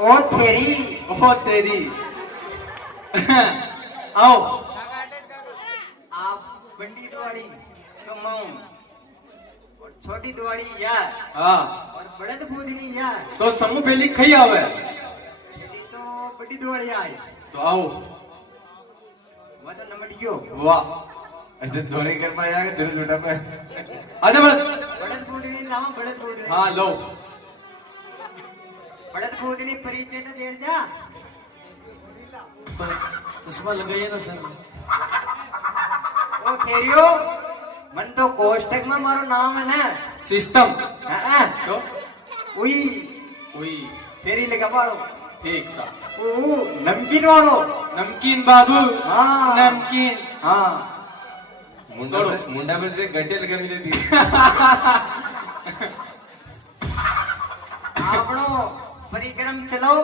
ओ तेरी ओ तेरी आओ आप बड़ी दिवाली तो मैं और छोटी दिवाली यार हाँ और बड़द पूजनी यार तो समूह पहली खई आवे यदि तो बड़ी दिवाली आए तो आओ मैं तो नमट गयो वाह अरे थोड़ी कर पाया कि दिल छूटा पे आजा बस बड़द पूजनी लाओ बड़द पूजनी हाँ लो बड़द पूजनी परिचय तो दे जा चश्मा लगाइए ना सर। ओ खेरियो मन तो कोष्टक में मारो नाम है ना सिस्टम हाँ तो उई वही फेरी लगा पारो ठीक सा ओ नमकीन वालो नमकीन बाबू हाँ। नमकीन हाँ मुंडा पर से घंटे लगा मिले थी आपनो परिक्रम चलाओ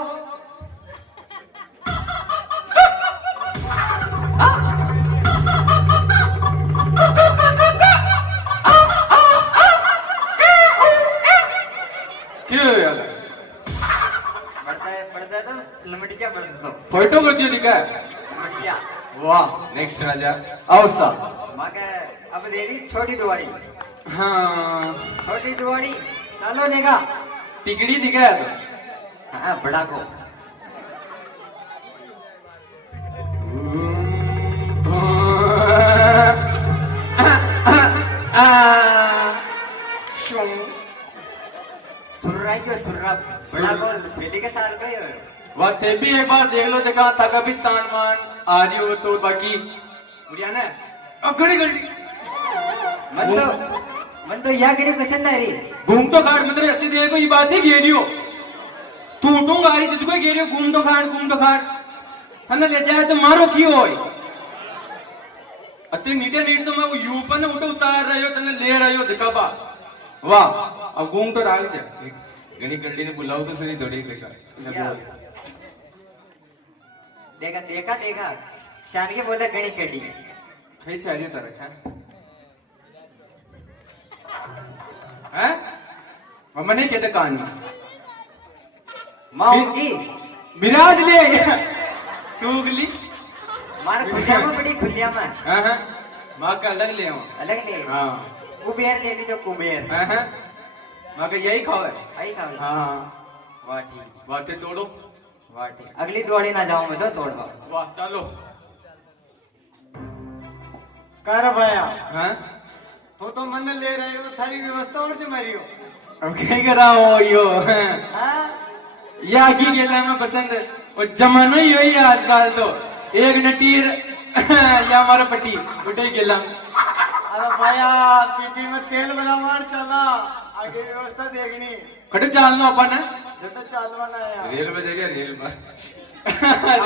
बढ़ता है तो लमटिया बढ़ता तो फोटो कर दियो दिखा लमटिया वाह नेक्स्ट राजा और सा मगर अब देवी छोटी दिवाली हाँ छोटी दिवाली चलो देगा टिकड़ी दिखा है तो हाँ बड़ा को सुर्रा क्यों सुर्रा बड़ा को बेटी के साल का ही है वह ते भी एक बार देख लो देखा तक अभी तान मान आ रही हो तो बाकी बुढ़िया ना घड़ी घड़ी मन तो यह घड़ी पसंद आ रही घूम तो खाड़ मतलब रहती देर को ये बात नहीं घेरी हो तू टूंग आ रही जिद को घेरी हो घूम तो खाड़ थाना ले जाए तो मारो क्यों हो अति नीटे नीट तो मैं वो यूपा ने उठे उतार रहे हो तने ले रहे हो दिखा बा वाह अब घूम तो रहा है घड़ी कंडी ने बुलाओ तो सही थोड़ी देखा देखा देखा देखा शान के बोला घड़ी कड़ी कहीं चाहिए तरह है मम्मा नहीं कहते कहानी माँ होगी मिराज ले सूगली मार खुलिया में बड़ी खुलिया में हाँ माँ का अलग ले आऊँ अलग ले हाँ कुबेर ले ली तो कुबेर हाँ माँ का यही खाओ है आई खाओ हाँ वाह ठीक बातें तोड़ो वाह ठीक अगली दौड़ी ना जाऊं मैं तो तोड़वा वाह चलो कर भैया हाँ तो मन ले रहे हो थारी व्यवस्था और से मारियो अब क्या करा हो यो हाँ या की गेला में पसंद और जमाना ही वही है आजकल तो एक नटीर या हमारा पटी उठे गेला अरे भैया पीपी में तेल बना मार चला आगे व्यवस्था देखनी खड़े चालना अपन है जब चालवाना है रेल में देखे रेल में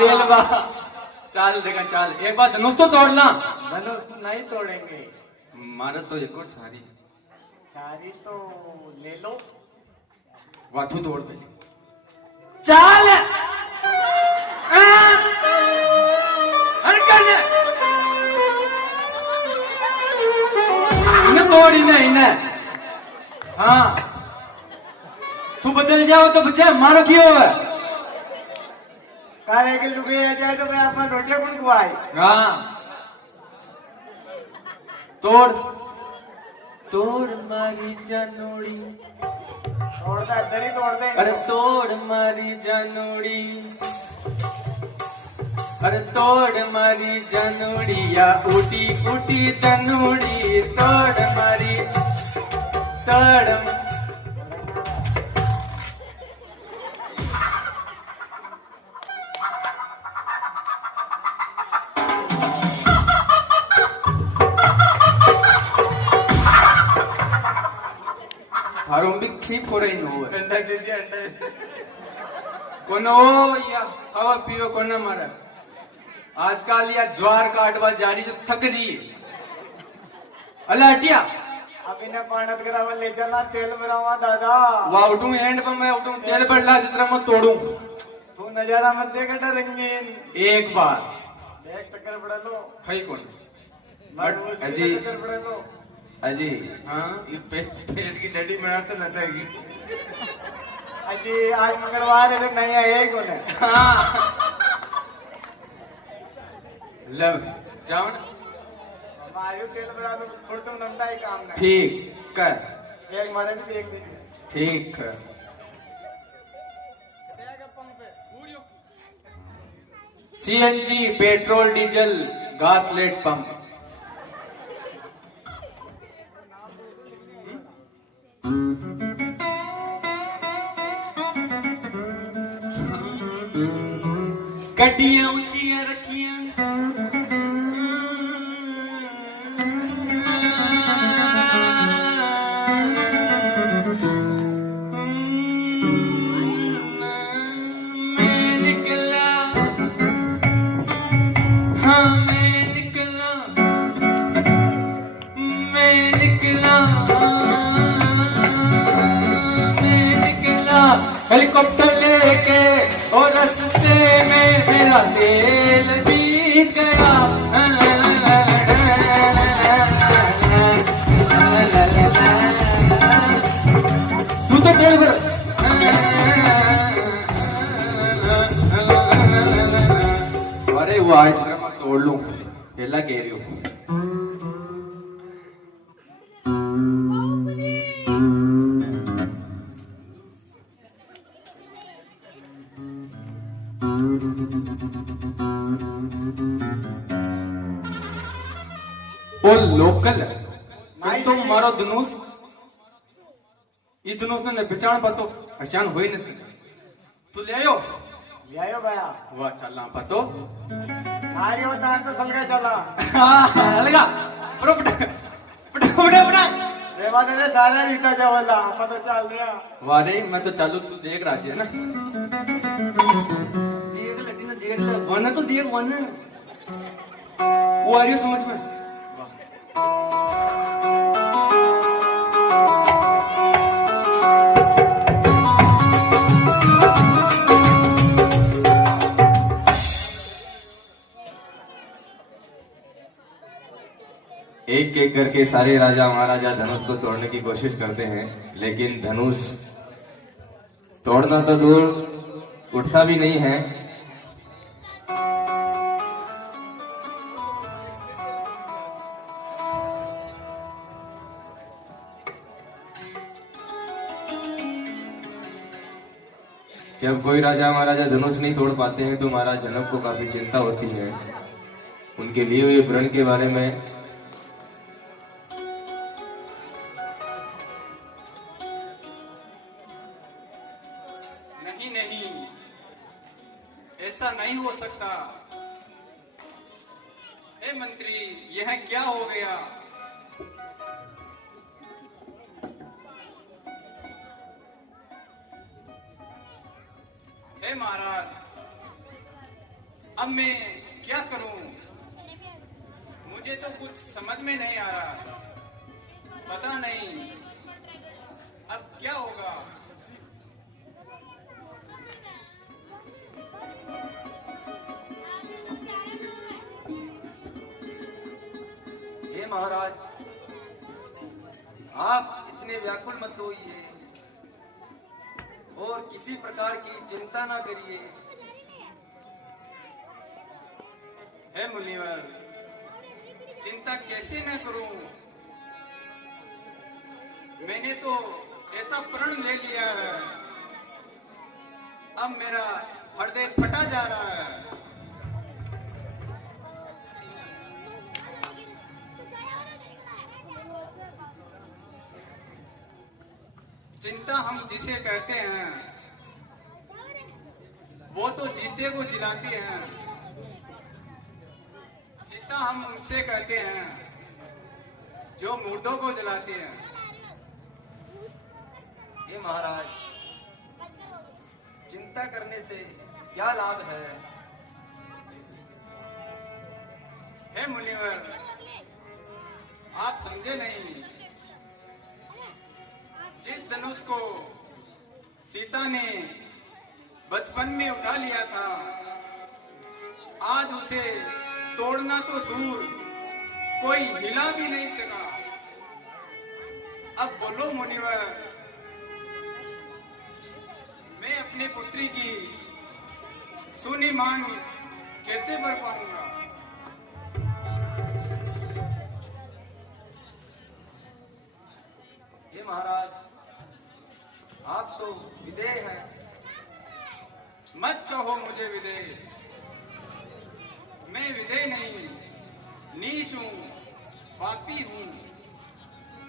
रेल बा चाल देखा चाल एक बार धनुष तो तोड़ना धनुष नहीं तोड़ेंगे मारा तो एक और छारी सारी तो ले लो वाथू तोड़ पहले चाल अरे कर इन्हें तोड़ी ना इन्हें हाँ तू बदल जाओ तो बच्चे मारो क्यों है कारे के लुके आ जाए तो मैं अपना रोटियां कौन खुआई हाँ तोड़ तोड़ मारी जानोड़ी तोड़ता इधर ही तोड़ दे अरे तोड़ मारी जानोड़ी अरे तोड़ मारी जानोड़ी या ऊटी ऊटी तनोड़ी तोड़ मारी तोड़ हारों भी खीप हो रही नो अंडा दीजिए अंडा कोनो या हवा पियो कोना मारा आजकल या ज्वार काटवा जारी से थक ली अल्लाह हटिया अब इन्हें पानत करावा ले चला तेल भरावा दादा वाह उठूं एंड पर मैं उठूं तेल पर ला जितना मैं तोड़ूं तू नजारा मत देखा रंगीन एक बार देख चक्कर पड़ा लो खाई कौन मत वो अजी सीधे चक्कर पड़ा लो अजी हाँ ये पेट की डडी बना तो न देगी अजी आज मंगलवार है तो नहीं आए कौन है हाँ लब जाओ ना मारियो तेल भरा तो फिर तो नंदा ही काम नहीं ठीक कर एक मारे भी देख दीजिए ठीक कर सीएनजी पेट्रोल डीजल गासलेट पंप गड्डियां ऊंचियां रखियां मैं निकला हाँ मैं निकला मैं निकला मैं निकला हेलीकॉप्टर लेके और रास्ते में मेरा तेल भी गया तू तो तेल भर अरे वो आज मैं तोड़ लूं पहला कह रही हूँ और लोकल है तुम मारो धनुष ये धनुष ने पहचान पातो पहचान हो ही नहीं तू ले आयो ले आयो भैया वाह चलना पातो आयो दान तो सलगा चला लगा बड़ो बड़ा बड़ा बड़ा रेवा ने सारा रीता चावला हम तो चल दिया वाह रे मैं तो चालू तू देख रहा है ना देख लटी ना देख ले वन तो देख वन वो आ रही है समझ में एक एक करके सारे राजा महाराजा धनुष को तोड़ने की कोशिश करते हैं लेकिन धनुष तोड़ना तो दूर उठता भी नहीं है। जब कोई राजा महाराजा धनुष नहीं तोड़ पाते हैं तो महाराज जनक को काफी चिंता होती है। उनके लिए हुए व्रण के बारे में नहीं नहीं, ऐसा नहीं हो सकता। हे मंत्री, यह क्या हो गया? हे महाराज, अब मैं क्या करूं? मुझे तो कुछ समझ में नहीं आ रहा। पता नहीं अब क्या होगा। हे महाराज, आप इतने व्याकुल मत होइए और किसी प्रकार की चिंता ना करिए। हे मुनिवर, चिंता कैसे न करूं? मैंने तो ऐसा प्रण ले लिया है, अब मेरा हृदय फटा जा रहा है। चिंता हम जिसे कहते हैं वो तो जीते को जिलाती है। चिंता हम उनसे कहते हैं जो मुर्दों को जलाते हैं। हे महाराज, चिंता करने से क्या लाभ है? हे मुनिवर, आप समझे नहीं। जिस धनुष को सीता ने बचपन में उठा लिया था, आज उसे तोड़ना तो दूर, कोई हिला भी नहीं सका। अब बोलो मुनिवर, मैं अपनी पुत्री की सुनी मांग कैसे भर पाऊंगा? हे महाराज, आप तो विदेह हैं। मत कहो मुझे विजय। मैं विजय नहीं, नीच हूं, पापी हूं,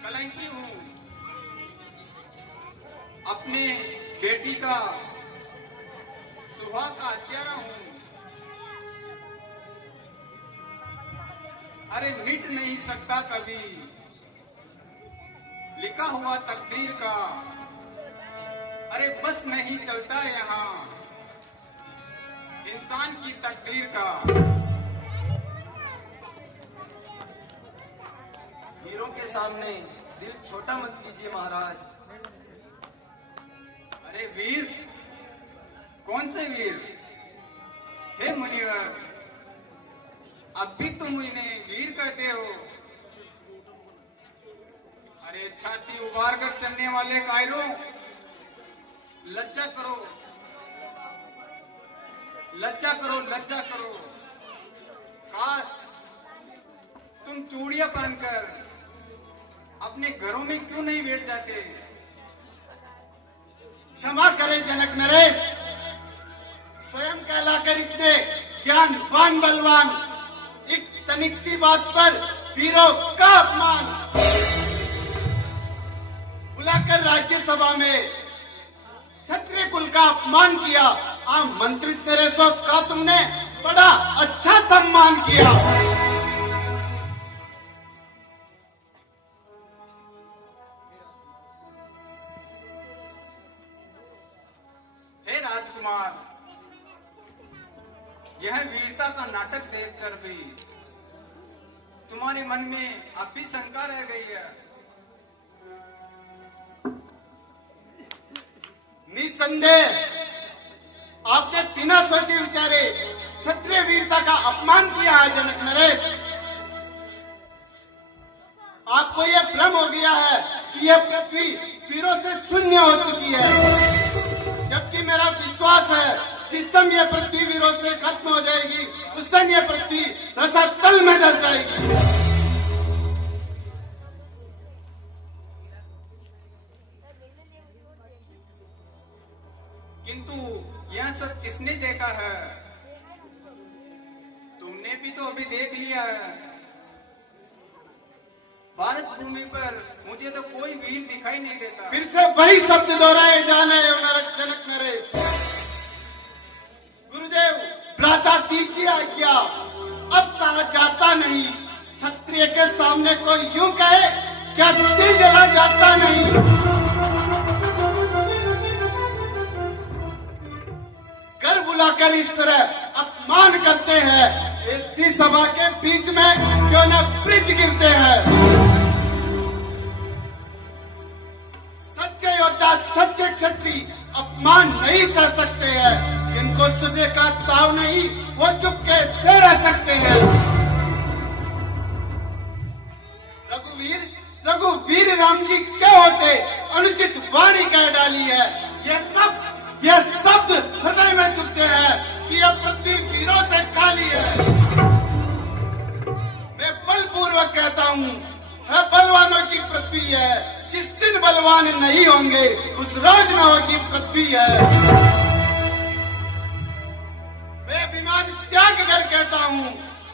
कलंकी हूं। अपने बेटी का सुहा का हत्यारा हूं। अरे मिट नहीं सकता कभी लिखा हुआ तकदीर का। अरे बस नहीं चलता यहाँ इंसान की तकदीर का। वीरों के सामने दिल छोटा मत कीजिए महाराज। अरे वीर? कौन से वीर? हे मुनिवर, अब भी तुम इन्हें वीर कहते हो? अरे छाती उबार कर चलने वाले कायरों, लज्जा करो, लज्जा करो, लज्जा करो। काश तुम चूड़ियां पहनकर अपने घरों में क्यों नहीं बैठ जाते? क्षमा करें जनक नरेश, स्वयं कहलाकर इतने ज्ञानवान बलवान, एक तनिक सी बात पर वीरों का अपमान। बुलाकर राज्यसभा में क्षत्रिय कुल का अपमान किया। आमंत्रित नरेशों का तुमने बड़ा अच्छा सम्मान किया। हे राजकुमार, यह वीरता का नाटक देखकर भी तुम्हारे मन में अब भी शंका रह गई है। निसंदेह आपने बिना सोचे विचारे क्षत्रिय वीरता का अपमान किया है जनक नरेश। आपको यह भ्रम हो गया है कि यह पृथ्वी वीरों से शून्य हो चुकी है, जबकि मेरा विश्वास है जिस दिन ये पृथ्वी वीरों से खत्म हो जाएगी उस दिन ये पृथ्वी रसातल में धस जाएगी। किंतु यह सब किसने देखा है? तुमने भी तो अभी देख लिया है। भारत भूमि पर मुझे तो कोई वीर दिखाई नहीं देता। फिर से वही शब्द दोहराए जाने जनक नरेश। गुरुदेव भ्राता दीजिए आज्ञा, अब सहा जाता नहीं। क्षत्रिय के सामने कोई यूं कहे क्या दिल जला जाता नहीं। घर बुलाकर इस तरह अपमान करते हैं, इसी सभा के बीच में क्यों न ब्रिज गिरते हैं। सच्चे योद्धा सच्चे क्षत्रिय अपमान नहीं सह सकते हैं। जिनको सुनने का ताव नहीं वो चुपके से रह सकते हैं। रघुवीर राम जी क्या होते अनुचित वाणी कह डाली है। ये शब्द हृदय में चुभते हैं कि यह पृथ्वी वीरों से खाली है। मैं बलपूर्वक कहता हूँ बलवानों की पृथ्वी है। जिस दिन बलवान नहीं होंगे उस रोज नव की पृथ्वी है। मैं अभिमान त्याग कर कहता हूँ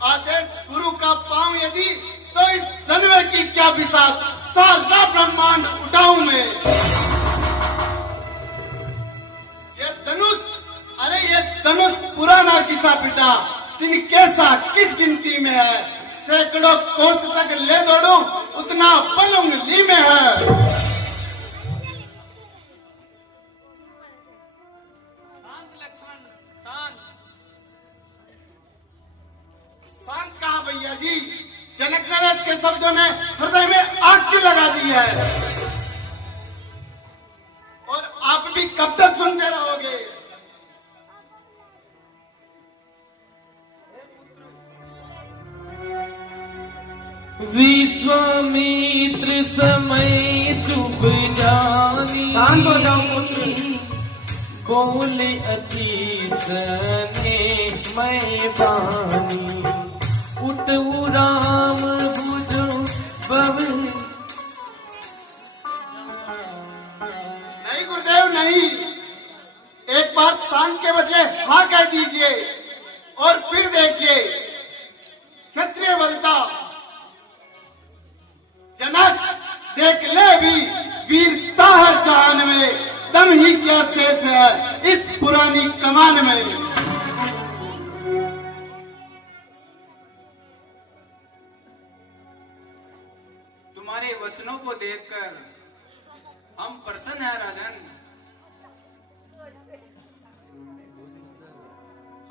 आदेश गुरु का पाऊं यदि तो इस धनवे की क्या बिसात सारा ब्रह्मांड उठाऊं मैं। ये धनुष पुराना किसा पिटा दिन कैसा किस गिनती में है। सैकड़ों कोस तक ले दौड़ूं उतना बल उंगली में है। शांत लक्ष्मण शांत। शांत कहा भैया जी, जनक नरेश के शब्दों ने हृदय में आग की लगा दी है। और आप भी कब तक सुनते रहोगे। विश्वामित्र समय शुभ जानी, शांत हो जाओ पुत्री। बोले अतीस ने मैं बानी, उठऊ राम बुझो बबे। नहीं गुरुदेव नहीं, एक बार शांत के बदले हाँ कह दीजिए और फिर देखिए क्षत्रिय बलता। जनक देख ले भी वीरता है जहान में, दम ही क्या शेष है इस पुरानी कमान में। तुम्हारे वचनों को देखकर हम प्रसन्न हैं राजन।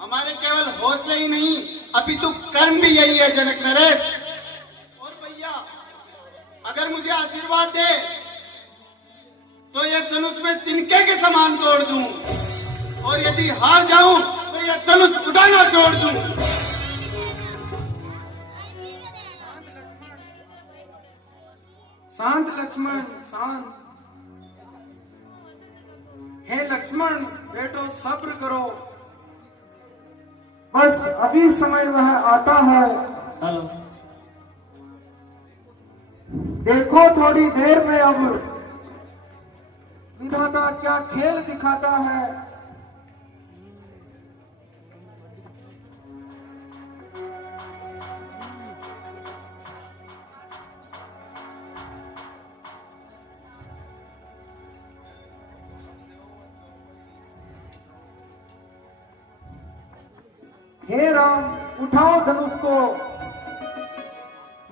हमारे केवल हौसले ही नहीं अपितु कर्म भी यही है जनक नरेश। और भैया अगर मुझे आशीर्वाद दे तो यह धनुष में तिनके के समान तोड़ दूं, और यदि हार जाऊं तो यह धनुष उठाना छोड़ दूं। शांत लक्ष्मण शांत। हे लक्ष्मण बेटो सब्र करो, बस अभी समय वह आता है। हेलो, देखो थोड़ी देर में अब विधाता क्या खेल दिखाता है। हे राम उठाओ धनुष को,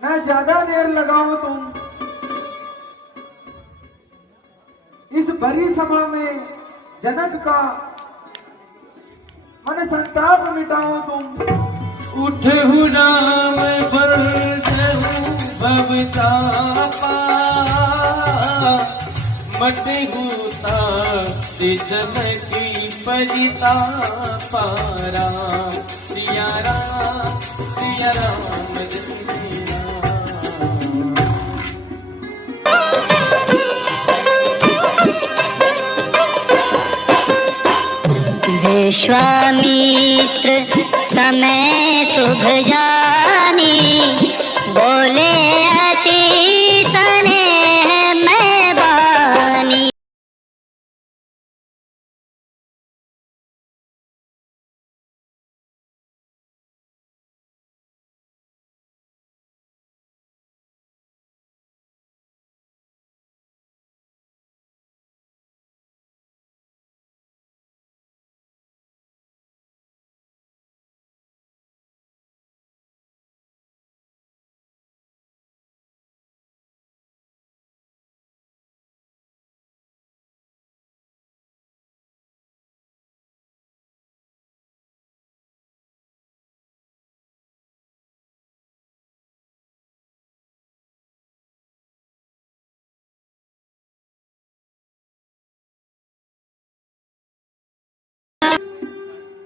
न ज्यादा देर लगाओ तुम। इस भरी सभा में जनक का मन संताप मिटाओ तुम। उठहु राम बरसहु भवतापा, मटहु ताप जनकी परितापा। राम सिया राम सिया राम जय राम। देश विश्वामित्र समय शुभ जानी, बोले अति स्नेह में बानी।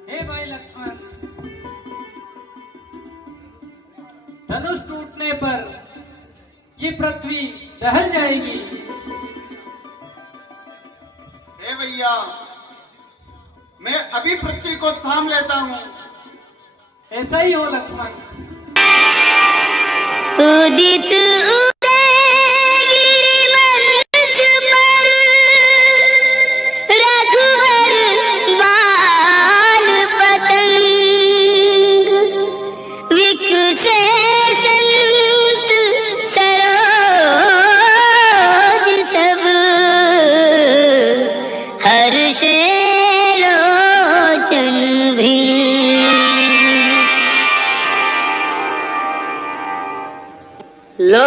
हे भाई लक्ष्मण, धनुष टूटने पर ये पृथ्वी दहल जाएगी। हे भैया, मैं अभी पृथ्वी को थाम लेता हूँ। ऐसा ही हो लक्ष्मण। उदित लो,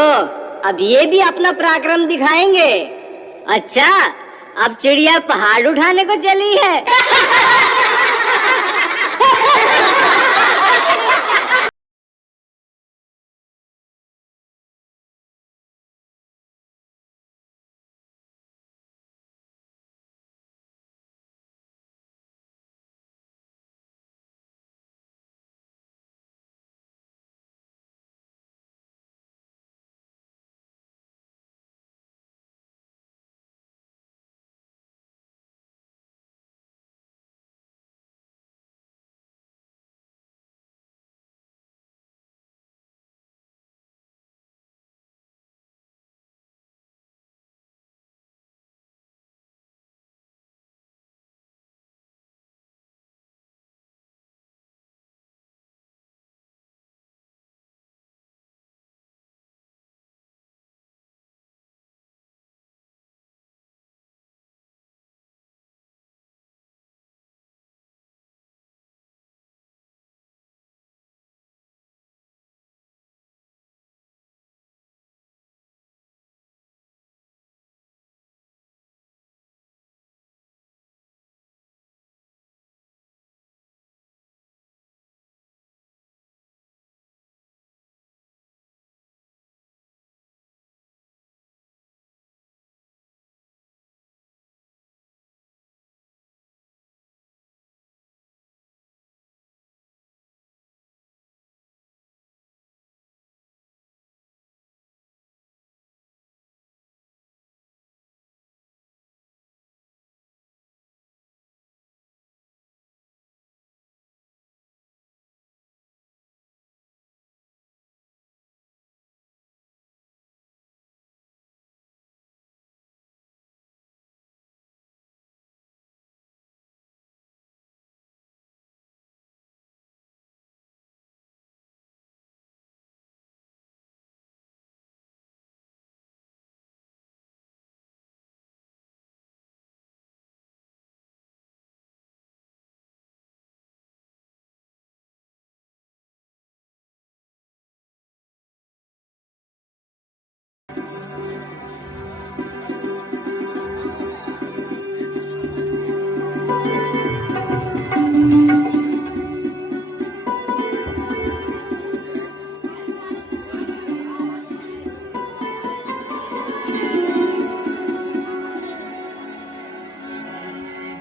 अब ये भी अपना पराक्रम दिखाएंगे। अच्छा, अब चिड़िया पहाड़ उठाने को चली है।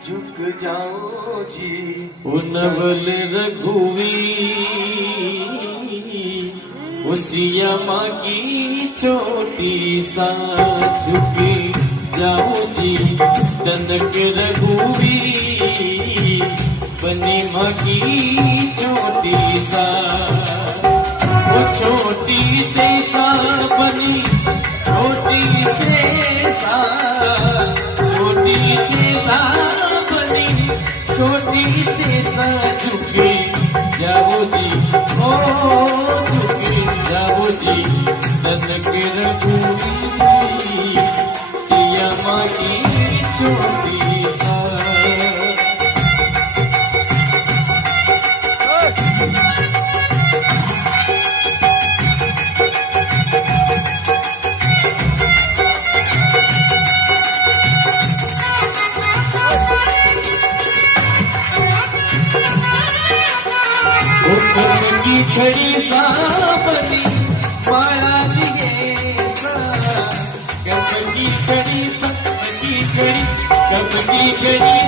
झुक जाओ जी उनवल रघुवीर, उसियामा की छोटी सा झुक जाओ जी, जनक रघुवीर बनी मगी छोटी सा, वो छोटी जैसा बनी छोटी जैसा, छोटी जैसा बनी छोटी जैसा झुकी जाओ जी, ओ झुकी जाओ जी, जनक रघुवीर सिया मगी छोटी सा। की खड़ी साबनी माला दिए सा, कब की खड़ी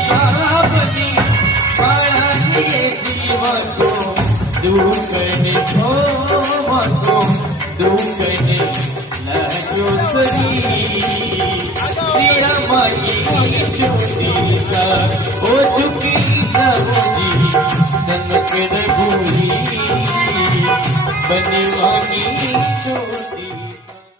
साबनी माला दिए जीवा को दूर करने को को दूर करने लहजो सरी सिया माई छोटी सा, ओ झुकी जाओ जी जनक रघुवीर बनी मगी छोटी